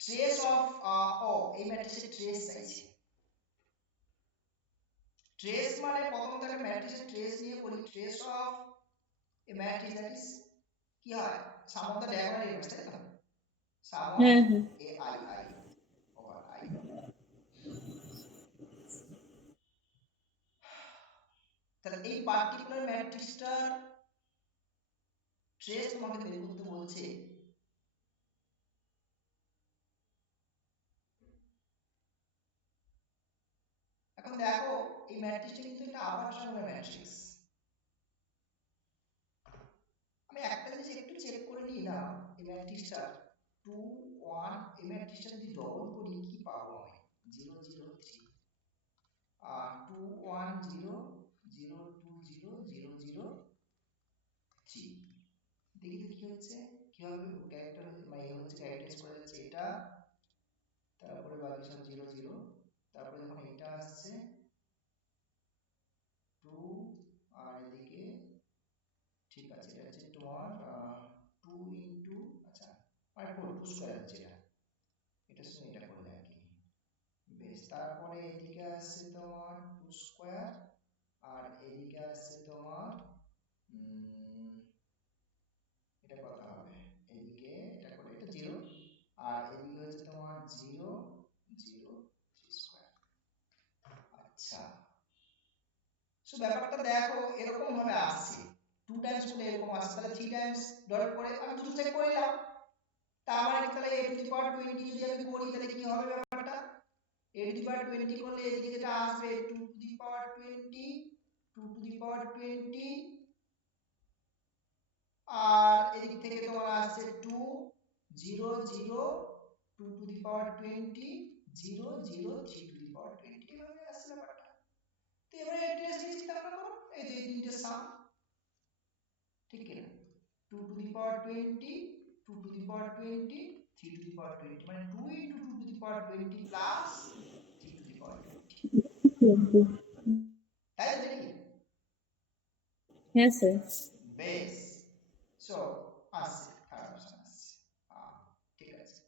ট্রেস অফ ও এই ম্যাট্রিক্সের ট্রেস চাইছে ট্রেস মানে প্রথম থেকে ম্যাট্রিক্সের ট্রেস নিয়ে পড়ি trace of a matrix that is কি হয় sum of the diagonal elements তাই তো sum of a i i over i তাহলে এই পার্টিকুলার ম্যাট্রিক্সটার ট্রেস তোমাকে বের করতে বলছে এখন দেখো এই ম্যাট্রিক্সটা কিন্তু একটা আপার ট্রায়াঙ্গুলার ম্যাট্রিক্স আমি একটা জিনিস একটু চেক করে নিই না এই ম্যাট্রিক্সটা 2 1 এই ম্যাট্রিক্সটা যদি ডবল করি কি পাবো আমি 0 0 3 2 1 0 0 2 0 0 0 3 দেখি তো কি হচ্ছে কিভাবে ক্যারেক্টার মানে হচ্ছে ক্যারেক্টারাইজ করে যাচ্ছে এটা তারপরে বাকি সব 0 0 তারপরে যখন এটা আসছে 2 আর এদিকে ঠিক আছে এটা হচ্ছে তোমার 2 ইনটু আচ্ছা মানে 4 2 স্কয়ার হচ্ছে এটার সঙ্গে এটা করলে আর কি বেশ তারপরে এদিকে আসছে তোমার 2 স্কয়ার আর এদিকে আসছে তোমার এটা কত হবে এদিকে এটা করে এটা 0 আর এদিকে হচ্ছে তোমার 0 0 3 স্কয়ার সো ব্যাপারটা দেখো এরকম ভাবে আসছে 2 টাইমস করলে এরকম আসছে, তাহলে 3 টাইমস ডট করে আমি দুটো চেক করে নিলাম। তার মানে তাহলে a টু দি পাওয়ার 20 যদি আমি করি তাহলে কি হবে ব্যাপারটা, a টু দি পাওয়ার 20 করলে এদিকে যেটা আসবে 2 to the power 20, 2 to the power 20, আর এদিক থেকে তোমার আসছে 2 0 0 2 to the power 20 0 0 3 to the power 20, এভাবে আসছে ব্যাপারটা। তো এবারে এড্রেস দিয়ে চিন্তা ভাবনা করো, এই যে এই তিনটে সাম, ঠিক কি না, 2 to the power 20, 2 to the power 20, 3 to the power 20, মানে 2 into 2 to the power 20 plus 3 to the power 20, তাই তো নাকি? হ্যাঁ স্যার। বেশ, সো আসছে থার্ড অপশন আসছে, ঠিক আছে।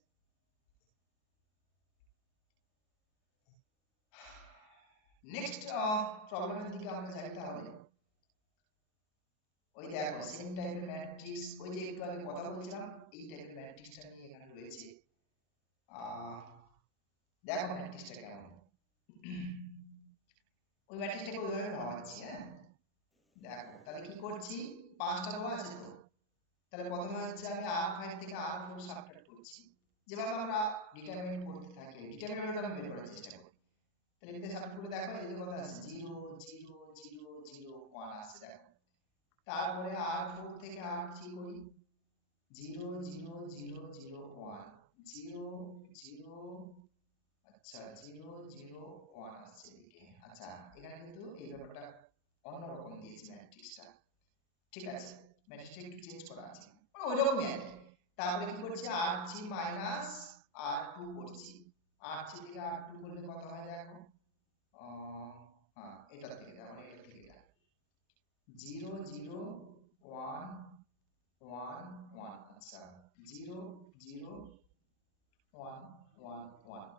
নেক্সট প্রবলেমের দিকে আমরা যাই তাহলে। ওই দেখো সেম টাইপের ম্যাট্রিক্স, ওই যে একটু আগে কথা বলছিলাম এই টাইপের ম্যাট্রিক্সটা নিয়ে এখানে রয়েছে। দেখো ম্যাট্রিক্সটা কেমন, ওই ম্যাট্রিক্সটাকে ওইভাবে ভাবাচ্ছি। হ্যাঁ দেখো তাহলে কি করছি, পাঁচটা রো আছে তো, তাহলে প্রথমে হচ্ছে আমি R5 থেকে R4 সাবট্রাক্ট করছি, যেভাবে আমরা ডিটারমিনেন্ট করতে থাকি ডিটারমিনেন্টটা আমি বের করার চেষ্টা করি। তাহলে এতে সাবট্রাক্ট করে দেখো এদিকে কত আছে 0 0 0 0 1 আছে দেখো। তারপরে R4 থেকে R3 করি 0 0 0 0 1 0 0, আচ্ছা 0 0 1 আসছে এদিকে। আচ্ছা এখানে কিন্তু এই ব্যাপারটা অন্যরকম দিয়েছে ম্যাট্রিক্সটা, ঠিক আছে, ম্যাট্রিক্সটা একটু চেঞ্জ করা আছে, ওইরকমই আর কি। তারপরে কি করছি R3 মাইনাস R2 করছি, R3 থেকে R2 করলে কত হয় দেখো, হ্যাঁ এটা থেকে দাও, মানে এটা থেকে দাও 0 0 1 1 1, আচ্ছা 0 0 1 1 1,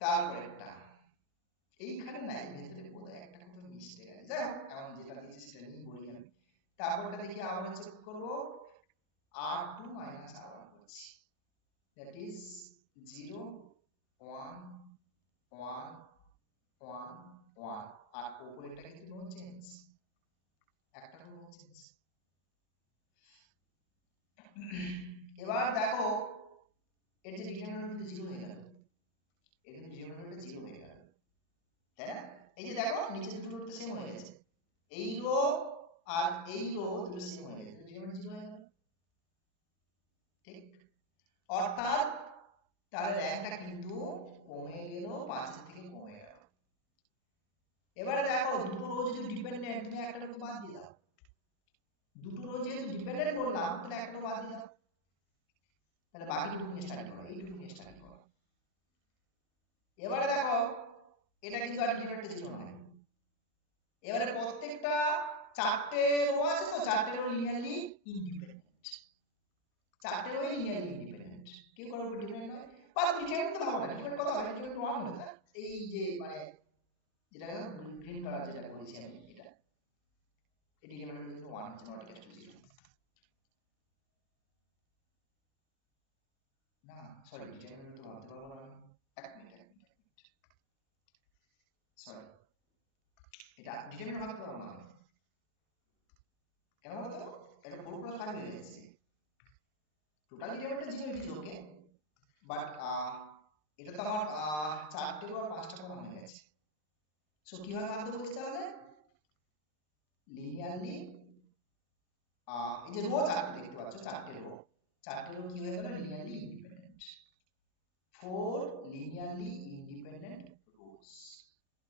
তারপরেরটা এইখানে নাই, ভেতরে বোধহয় একটা কোথাও মিস্টেক আছে, যাই হোক এখন যেটা দিয়েছে সেটা নিয়ে বলি আমি। তারপরটা দেখি আবার চেক করব, R2 মাইনাস R1 করছি, that is 0 1 1 1 1, আর উপরেরটা কিন্তু নো চেঞ্জ, একটা নো চেঞ্জ। এবার দেখো এর যে ডিটারমিনেন্ট 0 হয়ে গেল, এর কিন্তু ডিটারমিনেন্ট 0 হয়ে গেল, তাই না? এই যে দেখো নিচে দুটো রো তো সেম হয়ে গেছে, এই রো আর এই রো দুটো সেম হয়ে গেছে, ডিটারমিনেন্ট 0 হয়ে গেল, ঠিক। অর্থাৎ তার র্যাঙ্কটা কিন্তু কমে গেল, 5 থেকে কমে গেল। এবারে দেখো দুটো রো যদি ডিপেন্ডেন্ট, তুমি একটা রো বাদ দিয়ে দাও, দুটো রো যেহেতু ডিপেন্ডেন্ট বললাম তাহলে একটা রো বাদ দিয়ে দাও, তাহলে বাকিটুকু নিয়ে স্টাডি করো, এইটুকু নিয়ে স্টাডি করো। এবারে দেখো এটা কিন্তু আর ডিপেন্ডেন্ট ছিল না, এবারে প্রত্যেকটা চারটে রো আছে তো, চারটে রো লিনিয়ারলি ইন্ডিপেন্ডেন্ট, চারটে রো লিনিয়ারলি ইন্ডিপেন্ডেন্ট, কেউ কারোর উপর ডিপেন্ডেন্ট নয়। বা ডিপেন্ডেন্ট তো ভালো না, ডিপেন্ডেন্ট কত হয়, ডিপেন্ডেন্ট 1 হবে না, এই যে মানে যেটা গ্রিন কালার যেটা করেছি আমি, এটা এই ডিপেন্ডেন্ট কিন্তু 1 হচ্ছে, নট ইকুয়াল টু 0, না সরি ডিটারমিনেন্ট তো ভাবতে পারবো না, এক মিনিট এক মিনিট সরি, এটা ডিটারমিনেন্ট ভাবতে পারবো না, কেন বলতো, এটা 4 প্লাস 5 হয়ে যাচ্ছে, total determinant 0 it is okay, but এটা তো আমার চারটে আর পাঁচটা কমন হয়ে গেছে। সো কিভাবে আনতে বলছি তাহলে, লিনিয়ারলি এই যে রো চারটে দেখতে পাচ্ছ, চারটে রো কি হয়ে গেল, linearly independent, 4 linearly independent rose,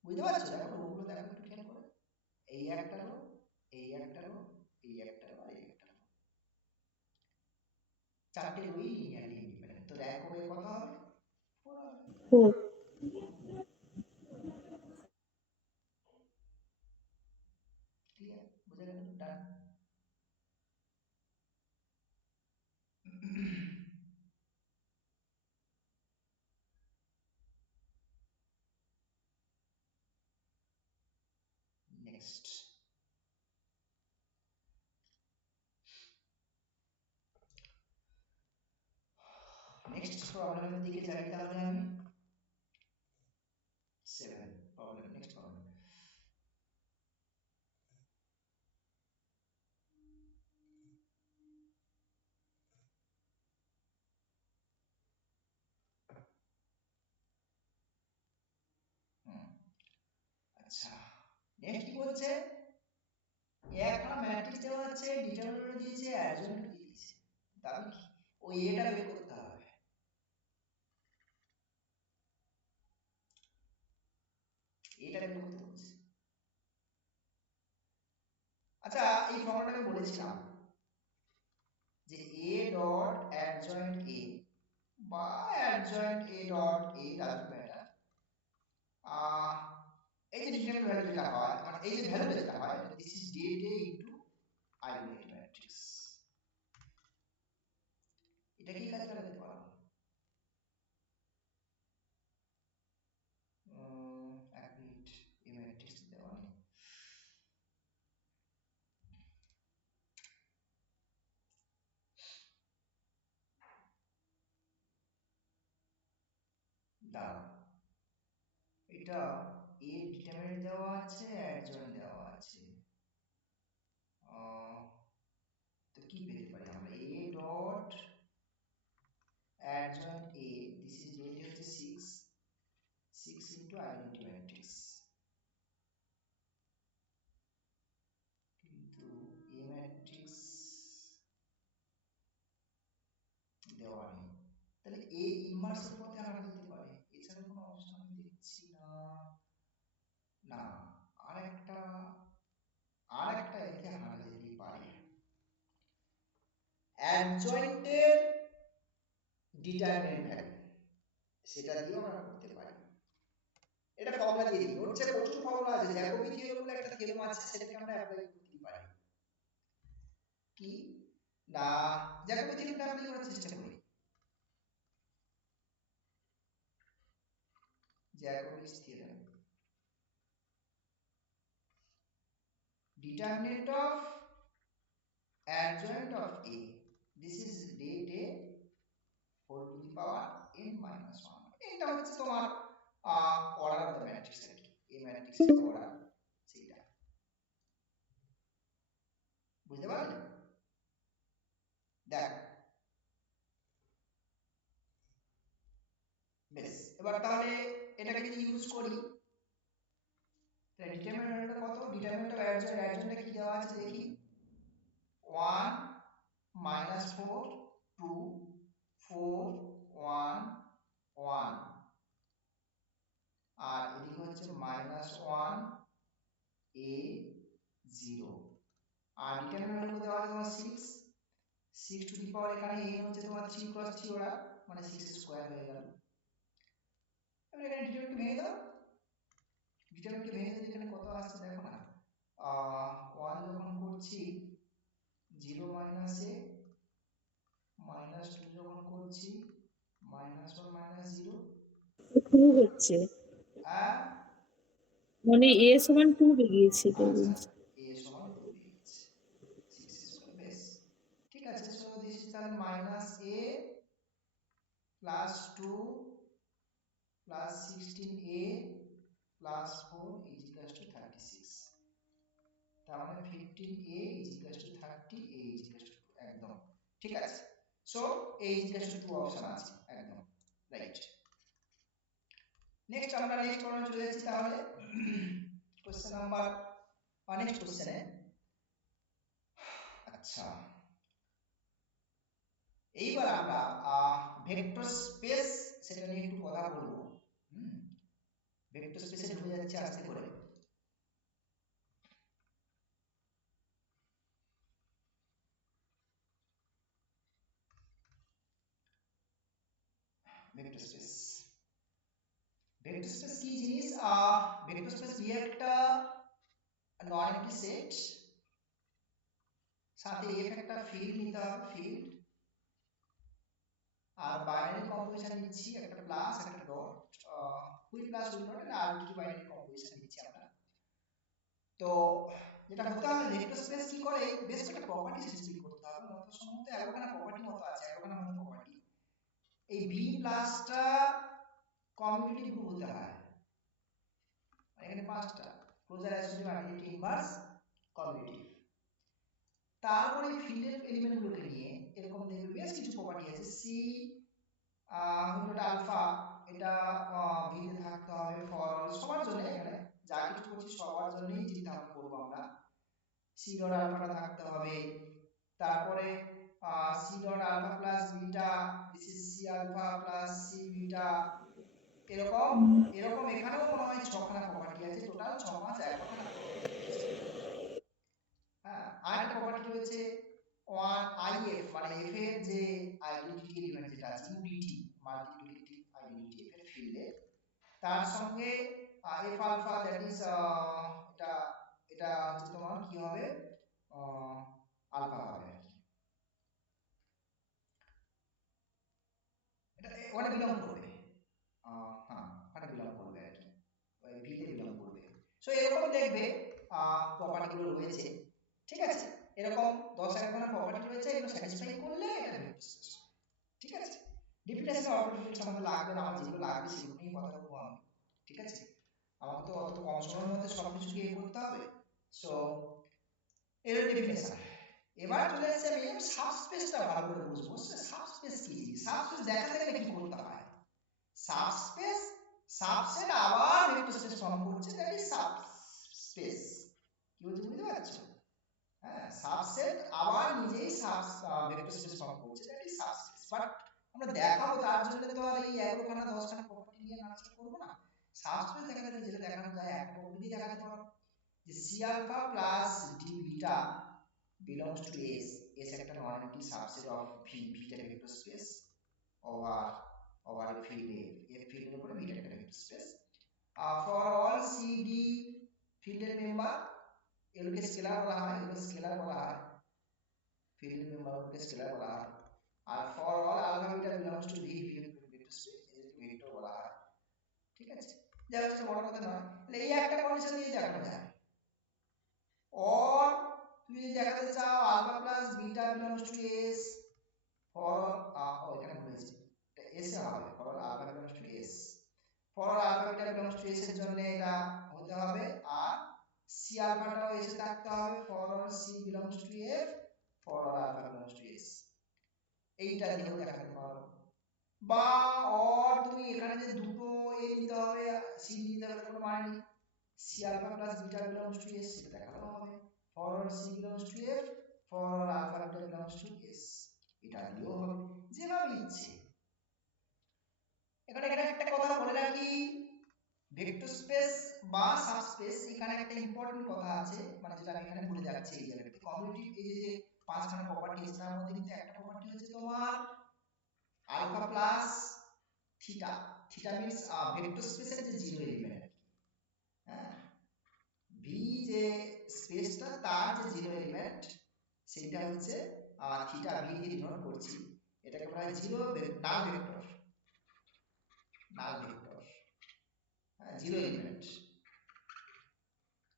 বুঝতে পারছো? দেখো রো গুলো দেখো একটু খেয়াল করে, এই একটা রো, এই একটা রো, এই একটা রো আর এই একটা রো, চারটে রোই লিনিয়ারলি ইন্ডিপেন্ডেন্ট, তো র্যাঙ্ক হবে কত হবে, 4 হবে। 4। ক্লিয়ার, বুঝে গেল, ডান। নেক্সট নেক্সট প্রবলেমের দিকে যাই তাহলে আমি, 7 প্রবলেম, নেক্সট প্রবলেম, আচ্ছা নেক্সট কি বলছে একটা ম্যাট্রিক্স দেওয়া আছে ডিটারমিনেন্ট দিয়েছে অ্যাডজয়েন্ট দিয়েছে তাহলে কি ওই এটা বের করতে হবে এটা বের করতে বলছে আচ্ছা এই ফর্মুলাটা আমি বলেছিলাম যে a ডট অ্যাডজয়েন্ট a বা adjoint a dot a doesn't matter এই যে ডিটারমিনেন্ট ভ্যালু যেটা হয় মানে এই যে ভ্যালু যেটা হয় this is data into identity matrix এটা কি কাজে লাগাতে পারো এক মিনিট এই ম্যাট্রিক্স দেওয়া নেই দাঁড়াও এটা a ডিটারমিনেন্ট দেওয়া আছে অ্যাডজয়েন্ট দেওয়া আছে তো কি পেতে পারি আমরা a dot adjoint a this is data হচ্ছে 6 into identity matrix কিন্তু a matrix দেওয়া নেই তাহলে a ইনভার্স এর পথে আমরা দিতে পারি এছাড়া কোনো অপশন আমি দেখছি না না আরেকটা এতে আমরা দিতে পারি adjoint এর ডিটারমিনেন্ট ভ্যালু সেটা দিয়ে আমরা করতে পারি এটা ফর্মুলা দিয়ে দিই ওর চেয়ে প্রচুর ফর্মুলা আছে জ্যাকোবি থিওরেম বলে একটা থিওরেম আছে সেটাকে আমরা অ্যাপ্লাই করতে পারি কি না জ্যাকোবি থিওরেমটা অ্যাপ্লাই করার চেষ্টা করি জ্যাকোবিস theorem determinant of adjoint of a this is data whole to the power n minus 1 এটা হচ্ছে তোমার অর্ডার অফ দ্য ম্যাট্রিক্স আর কি এই ম্যাট্রিক্সের অর্ডার সেটা বুঝতে পারলে দেখ বেশ এবার তাহলে এটাকে যদি ইউজ করি তাহলে ডিটারমিনেন্টটা কত ডিটারমিনেন্ট অফ অ্যাডজয়েন্টটা কি দেওয়া আছে দেখি 1 minus 4 2 4 1 1 আর এদিকে হচ্ছে minus 1 a 0 আর ডিটারমিনেন্ট মধ্যে দেওয়া আছে তোমার 6 টু দি পাওয়ার এখানে a হচ্ছে তোমার 3 ক্রস 3 ওরা মানে 6 স্কয়ার হয়ে গেল এবার এখানে ডিটারমিনেন্ট ভেঙে দাও ডিটারমিনেন্ট ভেঙে দিলে এখানে কত আসছে দেখো না 1 যখন করছি 0 মাইনাস a মাইনাস 2 যখন করছি মাইনাস 1 মাইনাস 0 2 হচ্ছে মানে a সমান 2 বেরিয়েছে তো আচ্ছা a সমান 2 বেরিয়েছে 6 স্কয়ার বেস ঠিক আছে সো দিস ইজ তাহলে minus a plus 2 plus 16a plus 4 is equal two 36 তার মানে 15a is equal two 30a is equal two 2 একদম ঠিক আছে so a is equal two 2 option আছে একদম রাইট নেক্সট আমরা নেক্সট প্রবলেম চলে যাচ্ছি তাহলে কোশ্চেন নাম্বার নেক্সট কোশ্চেনে আচ্ছা এইবার আমরা ভেক্টর স্পেস সেটা নিয়ে একটু কথা বলবো ভেক্টর স্পেসে ঢুকে যাচ্ছে আস্তে করে ভেক্টর স্পেস ভেক্টর স্পেস কি জিনিস ভেক্টর স্পেস দিয়ে একটা নন এমপ্টি সেট সাথে এফ একটা ফিল্ড নিতে হবে ফিল্ড আর বাইনারি কম্পোজিশন নিচ্ছি একটা প্লাস একটা dot wheel plus wheel dot এটা আরবিট্রারি বাইনারি কম্পোজিশন নিচ্ছি আমরা তো যেটা হতে হবে ভেক্টর স্পেস কি করে বেশ একটা প্রপার্টি সৃষ্টি করতে হবে মতো সম্ভবত 11খানা প্রপার্টি মতো আছে 11খানা মতো প্রপার্টি এই ভি প্লাসটা কমিউটেটিভ গ্রুপ হতে হয় এখানে পাঁচটা closure associative identity inverse commutative তারপরে ফিল্ডের এলিমেন্টগুলোকে নিয়ে এরকম দেখবে বেশ কিছু প্রপার্টি আছে সি হলো আলফা এটা ভিতে থাকতে হবে ফর সবার জন্য এখানে যা কিছু করছি বলছি সবার জন্যই চিন্তা করবো আমরা। সি ডট আলফাটা থাকতে হবে, তারপরে C dot alpha plus beta, this is C alpha plus C beta, এরকম এরকম এখানেও মনে হয় ছখানা প্রপার্টি আছে, টোটাল 6 5 11খানা প্রপার্টি আছে। হ্যাঁ, আরেকটা প্রপার্টি রয়েছে 1 IF, মানে f এর যে আইডেন্টিটি এলিমেন্ট যেটা আছে ইউডিটি, মাল্টিপ্লিকেটিভ আইডেন্টিটি f এর ফিল্ডে, তার সঙ্গে f আলফা, দ্যাট ইজ এটা এটা হচ্ছে তোমার কি হবে, আলফা হবে, এটা ওখানে বিলং করবে, হ্যাঁ ওখানে বিলং করবে আর কি, ওই ভি তে বিলং করবে। সো এরকম দেখবে প্রপার্টি গুলো রয়েছে, ঠিক আছে, এরকম 10 11খানা প্রপার্টি রয়েছে, এগুলো স্যাটিসফাই করলে এটা ভেক্টর স্পেস, ঠিক আছে। ডিফিনেশন অপারেটর ফিল্ড আমাদের লাগবে না, আমার যেগুলো লাগবে সেগুলো নিয়ে কথা বলবো আমি, ঠিক আছে। আমাকে তো অত কম সময়ের মধ্যে সবকিছু দিয়ে করতে হবে। সো এর ডেফিনেশন এবার চলে এসেছে, আমি সাবস্পেসটা ভালো করে বুঝবো। সাবস্পেস কি জিনিস, সাবস্পেস দেখাতে গেলে কি করতে হয়, সাবস্পেস সাবসেট আবার ভেক্টর স্পেস ফর্ম করছে, দ্যাট ইজ সাবস্পেস। কি বলছি বুঝতে পারছো? হ্যাঁ, সাবসেট আবার নিজেই ভেক্টর স্পেস ফর্ম করছে, দ্যাট ইজ সাবস্পেস। বাট আমরা দেখাবো তার জন্য তো আর এই 11খানা 10খানা প্রপার্টি নিয়ে নাচটা করব না। সাবস্পেস দেখাতে গেলে যেটা দেখানো যায় একটা প্রপার্টি দেখাতে পারো, যে C alpha plus D beta belongs to S, S একটা non-empty subset of V, V টা vector space over a field A, F field এর উপরে V টা একটা vector space, for all C D ফিল্ডের মেম্বার, এগুলোকে স্কেলার বলা হয়, এগুলো স্কেলার বলা হয়, ফিল্ডের মেম্বারগুলোকে স্কেলার বলা হয়, আর for all alpha beta belongs to V, V vector space, এদেরকে ভেক্টর বলা হয়, ঠিক আছে। যা হচ্ছে বড় কথা নয়, তাহলে এই একটা কন্ডিশন দিয়ে দেখানো যায়। or তুমি যদি দেখাতে চাও alpha plus beta belongs to S, for এখানে বলেছি এস এ হবে, for alpha belongs to S, for alpha beta belongs to S এর জন্য এটা হতে হবে, আর সি আলফাটাও এসে থাকতে হবে, for C belongs to F, for alpha belongs to S, এইটা দিয়েও দেখাতে পারো। বা অর তুমি এখানে যে দুটো এ নিতে হবে, সি নিতে হবে, কোনো মানে নেই, C alpha plus beta belongs to S সেটা দেখানো হবে, for C belongs to F, for alpha beta belongs to S, এটা দিয়েও হবে, যেভাবে ইচ্ছে। এখানে একটা কথা বলে রাখি, ভেক্টর স্পেস বা সাবস্পেস, এখানে একটা ইম্পর্টেন্ট কথা আছে, মানে যেটা আমি এখানে ভুলে যাচ্ছি এই জায়গাটাতে, কমিউনিটিভ এই যে 5খানা প্রপার্টি আছে তার মধ্যে কিন্তু একটা প্রপার্টি হচ্ছে তোমার alpha plus theta, theta means vector স্পেসের যে জিরো এলিমেন্ট, হ্যাঁ, ভি যে স্পেসটা তার যে জিরো এলিমেন্ট সেটা হচ্ছে থিটা ভি দিয়ে ডিনোট করছি, এটাকে বলা হয় জিরো নাল ভেক্টর, নাল ভেক্টর, হ্যাঁ, zero element,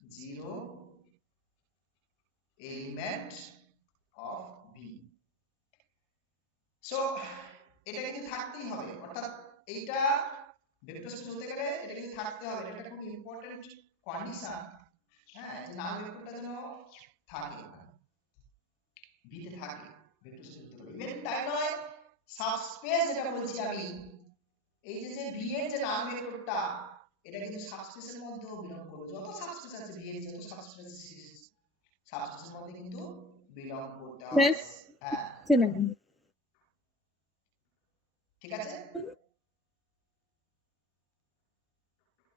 zero element of V. So এটা কিন্তু থাকতেই হবে, অর্থাৎ এইটা ভেক্টর স্পেস হতে গেলে এটা কিন্তু থাকতে হবে, এটা একটা খুব ইম্পর্টেন্ট কন্ডিশন, হ্যাঁ, যে নাল ভেক্টরটা যেন থাকে, ভিতে থাকে, ভেক্টর স্পেস হতে পারে। ইভেন তাই নয়, সাবস্পেস যেটা বলছি আমি, এই যে ভি এর যে নাল ভেক্টরটা, এটা কিন্তু সাবস্পেসের মধ্যেও বিলং করবে, যত সাবস্পেস আছে ভি এর যত সাবস্পেসের মধ্যে কিন্তু বিলং করতে হবে, হ্যাঁ, ঠিক আছে।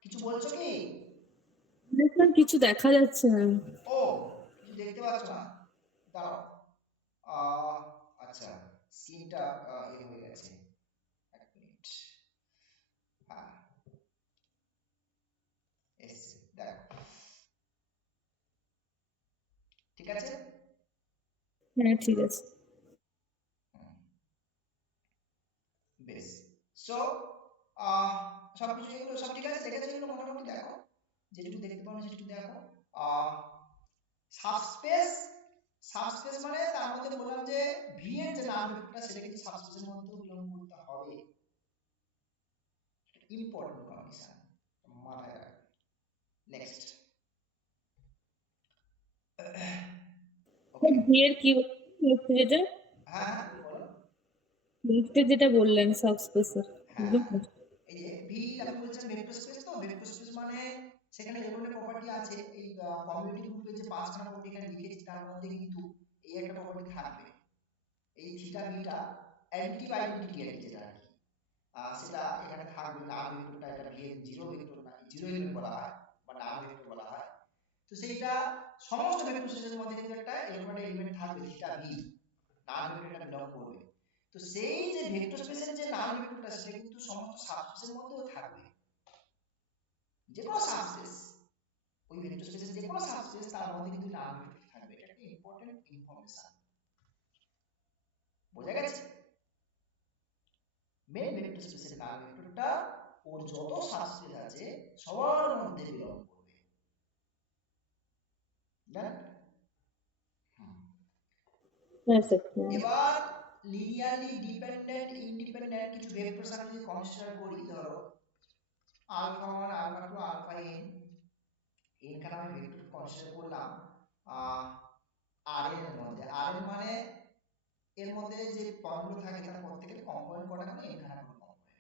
কিছু বলছো কি? কিছু দেখা যাচ্ছে না। ও, কিছু দেখতে পাচ্ছ না, দাঁড়াও, আচ্ছা স্ক্রিনটা হয়ে গেছে, এক মিনিট, হ্যাঁ এসছে, দেখো, ঠিক আছে, হ্যাঁ ঠিক আছে। বেশ। সো সবকিছু এগুলো সব ঠিক আছে, দেখেছো এগুলো মোটামুটি, দেখো যেটুকু দেখতে পারো সেটুকু দেখো। সাবস্পেস, সাবস্পেস মানে তার মধ্যে বললাম যে ভি এর যে নাম ভেক্টরটা সেটা কিন্তু সাবস্পেসের মধ্যে বিলং করতে হবে, ইম্পর্টেন্ট কন্ডিশন, মাথায় রাখবে। নেক্সট, ওকে, বিয়ের কি যেটা, হ্যাঁ হ্যাঁ বলো, যেটা বললেন সাবস্পেসের, হ্যাঁ এই যে ভি আমি বলছিলাম ভেক্টর স্পেস, তো ভেক্টর স্পেস মানে সেখানে যে কোনো প্রপার্টি আছে আছে এই কমিউনিটি গ্রুপের যে পাঁচখানা প্রপার্টি এখানে লিখেছি তার মধ্যে কিন্তু এই একটা প্রপার্টি থাকবে, এই থিটা বিটা অ্যাডিটিভ আইডেন্টিটি আর কি, যেটা আর কি সেটা এখানে থাকবে। নাল ভেক্টরটা এটা জিরো ভেক্টর না, জিরো এলিমেন্ট বলা হয় বা নাল ভেক্টর বলা হয়। তো সেইটা সমস্ত ভেক্টর স্পেসের মধ্যে কিন্তু একটা এরকম একটা এলিমেন্ট থাকবে থিটা ভি, নাল ভেক্টরটা বিলং করবে। তো সেই যে ভেক্টর স্পেসের যে নাল ভেক্টরটা সেটা কিন্তু সমস্ত সাবস্পেসের মধ্যেও থাকবে, যে কোনো সাবস্পেস, ওই ভেক্টর স্পেসের যে কোনো সাবস্পেস তার মধ্যে কিন্তু নাল ভেক্টর থাকবে। এটা একটা ইম্পর্টেন্ট ইনফরমেশন, বোঝা গেছে? মেন ভেক্টর স্পেসের নাল ভেক্টরটা ওর যত সাবস্পেস আছে সবার মধ্যে বিলং করবে, জানেন? হ্যাঁ স্যার। এবার লিনিয়ারলি ডিপেন্ডেন্ট ইন্ডিপেন্ডেন্ট কিছু ভেক্টরস আমি যদি কনসিডার করি, ধরো আলফা 1 আলফা 2 আলফা n, এখানে আমি ভেক্টর কনসিডার করলাম Rn এর মধ্যে। Rn মানে এর মধ্যে যে পদগুলো থাকে তার প্রত্যেকের কম্পোনেন্ট কটা মানে এখানে কোনো কম্পোনেন্ট,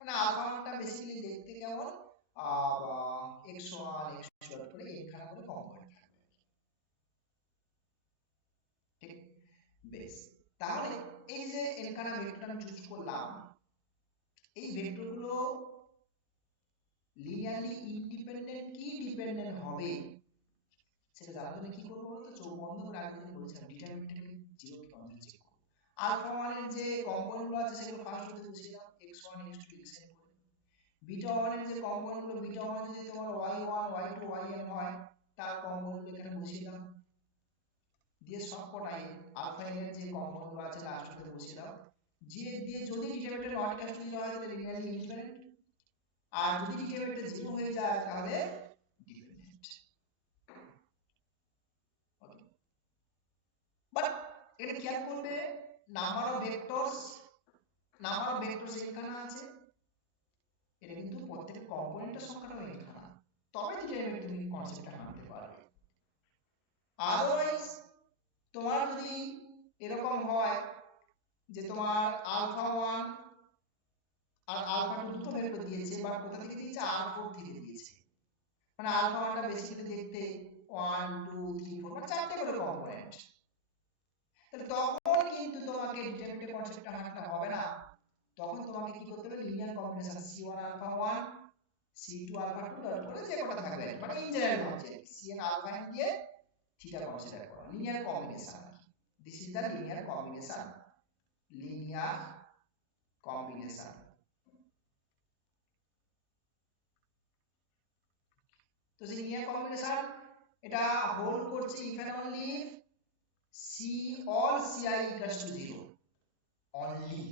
মানে আলফা 1টা বেসিক্যালি দেখতে কেমন x1 x2 করে এখানে কোনো কম্পোনেন্ট থাকবে, ঠিক? বেশ, তাহলে এই যে এখানে ভেক্টর আমি চুজ করলাম, এই ভেক্টরগুলো লিনিয়ারলি ইন্ডিপেন্ডেন্ট কি ডিপেন্ডেন্ট হবে সেটা জানার জন্য কি করব বলতো, চোখ বন্ধ করে আগে যেটা বলেছিলাম ডিটারমিনেন্টটাকে জিরো কি কনসিডার চেক করব। আলফা 1 এর যে কম্পোনেন্টগুলো আছে সেগুলো ফার্স্ট হতে বসিয়ে দাও, x1 x2 xn করে। বিটা 1 এর যে কম্পোনেন্টগুলো, বিটা 1 যদি তোমার y1 y2 yn হয় তার কম্পোনেন্ট এখানে বসিয়ে দাও, দিয়ে সবকটাই আলফা n এর যে কম্পোনেন্টগুলো আছে লাস্ট হতে বসিয়ে দাও, দিয়ে যদি ডিটারমিনেন্ট নট ইকুয়াল টু 0 হয় তাহলে লিনিয়ারলি ইন্ডিপেন্ডেন্ট, আর যদি ডিটারমিনেন্ট 0 হয়ে যায় তাহলে ডিপেন্ডেন্ট। ওকে, বাট এটা খেয়াল করবে নাম্বার অফ ভেক্টরস, এখানে আছে, এটা কিন্তু প্রত্যেকটা কম্পোনেন্টের সংখ্যাটাও এখানে, তবে ডিটারমিনেন্ট তুমি কনসেপ্টটা আনতে পারবে। আদারওয়াইজ তোমার যদি এরকম হয় যে তোমার আলফা 1 আর আলফা 2 দুটো ভেক্টর দিয়েছে, বাট কোথা থেকে দিয়েছে, r4 থেকে দিয়েছে, মানে আলফা 1টা বেসিক্যালি দেখতে 1 2 3 4 মানে চারটে করে কম্পোনেন্ট, তাহলে তখন কিন্তু তোমাকে ডিটারমিনেন্ট কনসেপ্টটা হাঁটতে হবে না, তখন তোমাকে কি করতে হবে, linear combination c1 alpha 1 c2 alpha 2 dot করে যে কটা থাকবে মানে ইন জেনারেল হচ্ছে cn আলফা n দিয়ে থিটা কনসিডার করা, linear combination. This is the linear combination, linear combination. তো যে লিনিয়ার কম্বিনেশন এটা হোল্ড করছে if and only if c all ci equals to 0 only,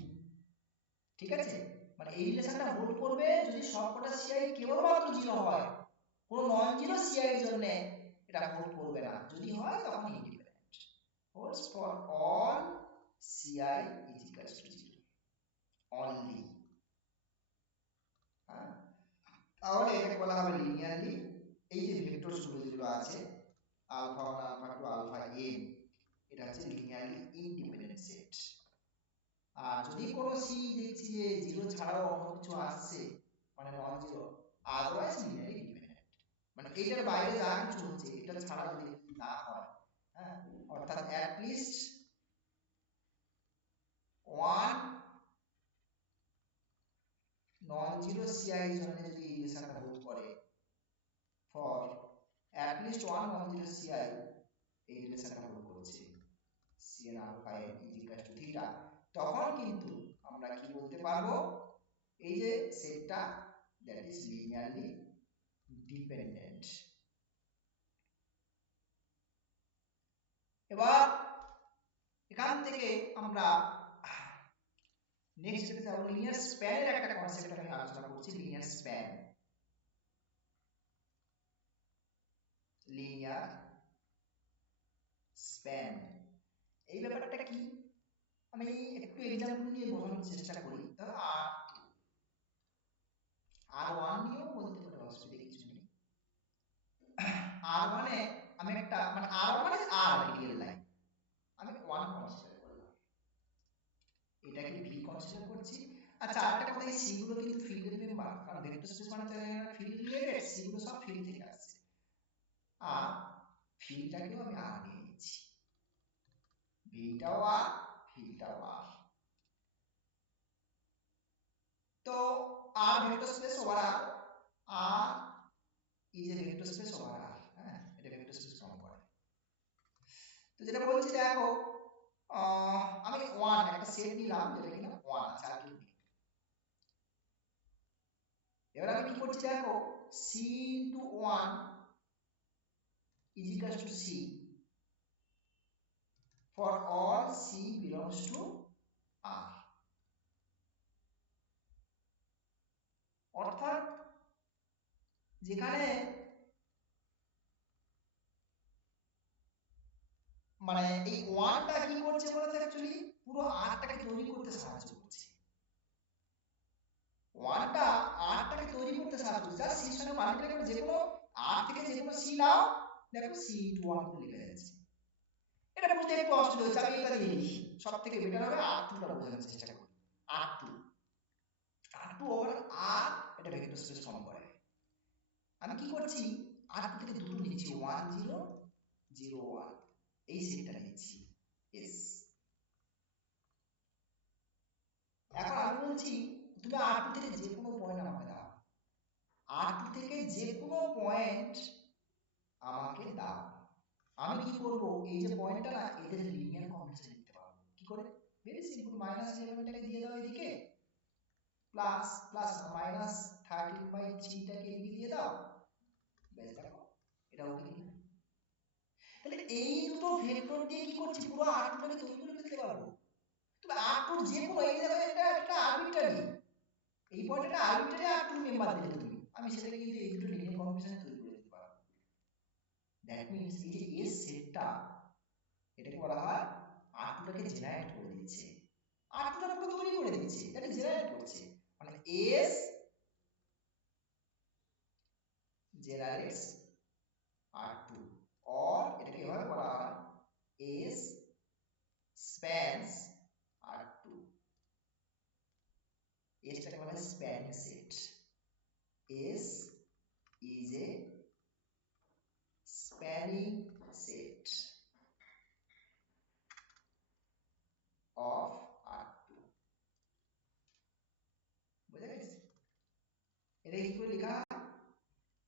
ঠিক আছে? মানে এই রিলেশনটা হোল্ড করবে যদি সবকটা ci কেবলমাত্র 0 হয়, কোনো নন জিরো ci এর জন্য এটা হোল্ড করবে না, যদি হয় তখন independent, holds for all ci is equals to 0 only। তাহলে এটাকে বলা হবে লিনিয়ারলি, এই যে ভেক্টরস গুলো যেগুলো আছে আলফা 1 আলফা 2 আলফা n, এটা হচ্ছে লিনিয়ারলি ইন্ডিপেন্ডেন্ট সেট। আর যদি কোনো c দেখছি যে 0 ছাড়াও অন্য কিছু আসছে মানে non zero, otherwise linearly independent, মানে এটার বাইরে যা কিছু হচ্ছে এটা ছাড়া যদি না হয়, হ্যাঁ, অর্থাৎ at least one non zero ci এর জন্য যদি এই রিলেশনটা হোল্ড করে, for at least one non zero ci এই রিলেশনটা হোল্ড করছে cn alpha n is equal to theta, তখন কিন্তু আমরা কি বলতে পারবো, এই যে সেটটা দ্যাট ইজ লিনিয়ারলি ডিপেন্ডেন্ট। এবার এখান থেকে আমরা নেক্সট যেটা যাব, লিনিয়ার স্প্যানের একটা কনসেপ্ট আমি আলোচনা করছি, লিনিয়ার স্প্যান। লিনিয়ার স্প্যান এই ব্যাপারটা কি আমি একটু এক্সাম্পল দিয়ে বোঝানোর চেষ্টা করি। ধরো R1 নিয়েও বলতে পারি, অসুবিধা কিছু নেই। R1 এ আমি একটা মানে R1 মানে R রিয়েল লাইন, আমি 1 কনসিডার করলাম, এটাকে V কনসিডার করছি। আচ্ছা আরেকটা কথা, এই C গুলো কিন্তু ফিল্ডের মেম্বার, কারণ ভেক্টর স্পেস মানে ফিল্ড রিলেটেড, C গুলো সব ফিল্ড থেকে আসছে। আর ফিল্ডটাকেও আমি আর নিয়ে নিচ্ছি, ভিটাও আর ফিল্ডটাও আর। তো R vector space over R is a vector space over R, হ্যাঁ এটা ভেক্টর স্পেস ফর্ম করে। তো যেটা বলছি দেখো, আমি ওয়ান একটা সেট নিলাম যেটা কিনা ওয়ান আছে আর কি। এবার আমি কি করছি দেখো, c into one is equals to c for all c belongs to R. অর্থাৎ যেখানে মানে এই ওয়ানটা কি করছে বলতে অ্যাকচুয়ালি পুরো আরটাকে তৈরি করতে সাহায্য করছে। ওয়ানটা আরটাকে তৈরি করতে সাহায্য করছে, জাস্ট সির সঙ্গে মাল্টিপ্লাই করে যে কোনো আর থেকে যে কোনো সি নাও, দেখো সি ইনটু ওয়ান করে লেখা যাচ্ছে। এটা বুঝতে একটু অসুবিধা হচ্ছে, আমি এটা দিয়ে লিখি, সব থেকে বেটার হবে আর টুটা বোঝানোর চেষ্টা করি। আর টু ওভার আর এটা ভেক্টর স্পেস ফর্ম করে। আমি কি করছি, আর টু থেকে দুটো নিচ্ছি, 1 0 0 1, এই সেটটা নিচ্ছি এস। এখন আমি বলছি তুমি আর টু থেকে যে কোনো পয়েন্ট আমাকে দাও, আর টু থেকে যে কোনো পয়েন্ট আমাকে দাও। আমি কি করব, এই যে পয়েন্টটা না এদের লিনিয়ার কম্বিনেশন লিখতে পারবো। কি করে? ভেরি সিম্পল, -11টাকে দিয়ে দাও এদিকে, প্লাস প্লাস -13/3 টাকে এদিকে দিয়ে দাও, ব্যাস দেখো এটা ওকে কিনা। তাহলে এই দুটো ভেক্টর দিয়ে কি করছি, পুরো R2 টাকে তৈরি করে ফেলতে পারবো। তবে R2 যে কোনো এই দেখো এটা একটা আরবিট্রারি, এই পয়েন্টটা আরবিট্রারি R2 মেম্বার দিলে তুমি, আমি সেটাকে কিন্তু এই দুটো লিনিয়ার কম্বিনেশনে তৈরি করে দিতে পারবো। দ্যাট মিন্স এই যে এস সেটটা, এটাকে বলা হয় R2 টাকে জেনারেট করে দিচ্ছে, R2 টা পুরো তৈরি করে দিচ্ছে, এটা জেনারেট করছে, মানে এস জেনারেটস R2, or এটাকে এভাবে বলা হয় S spans R2, এসটাকে বলা হয় spanning set. S is a spanning set of R2, বুঝা গেছে? এটা কি করে লেখা,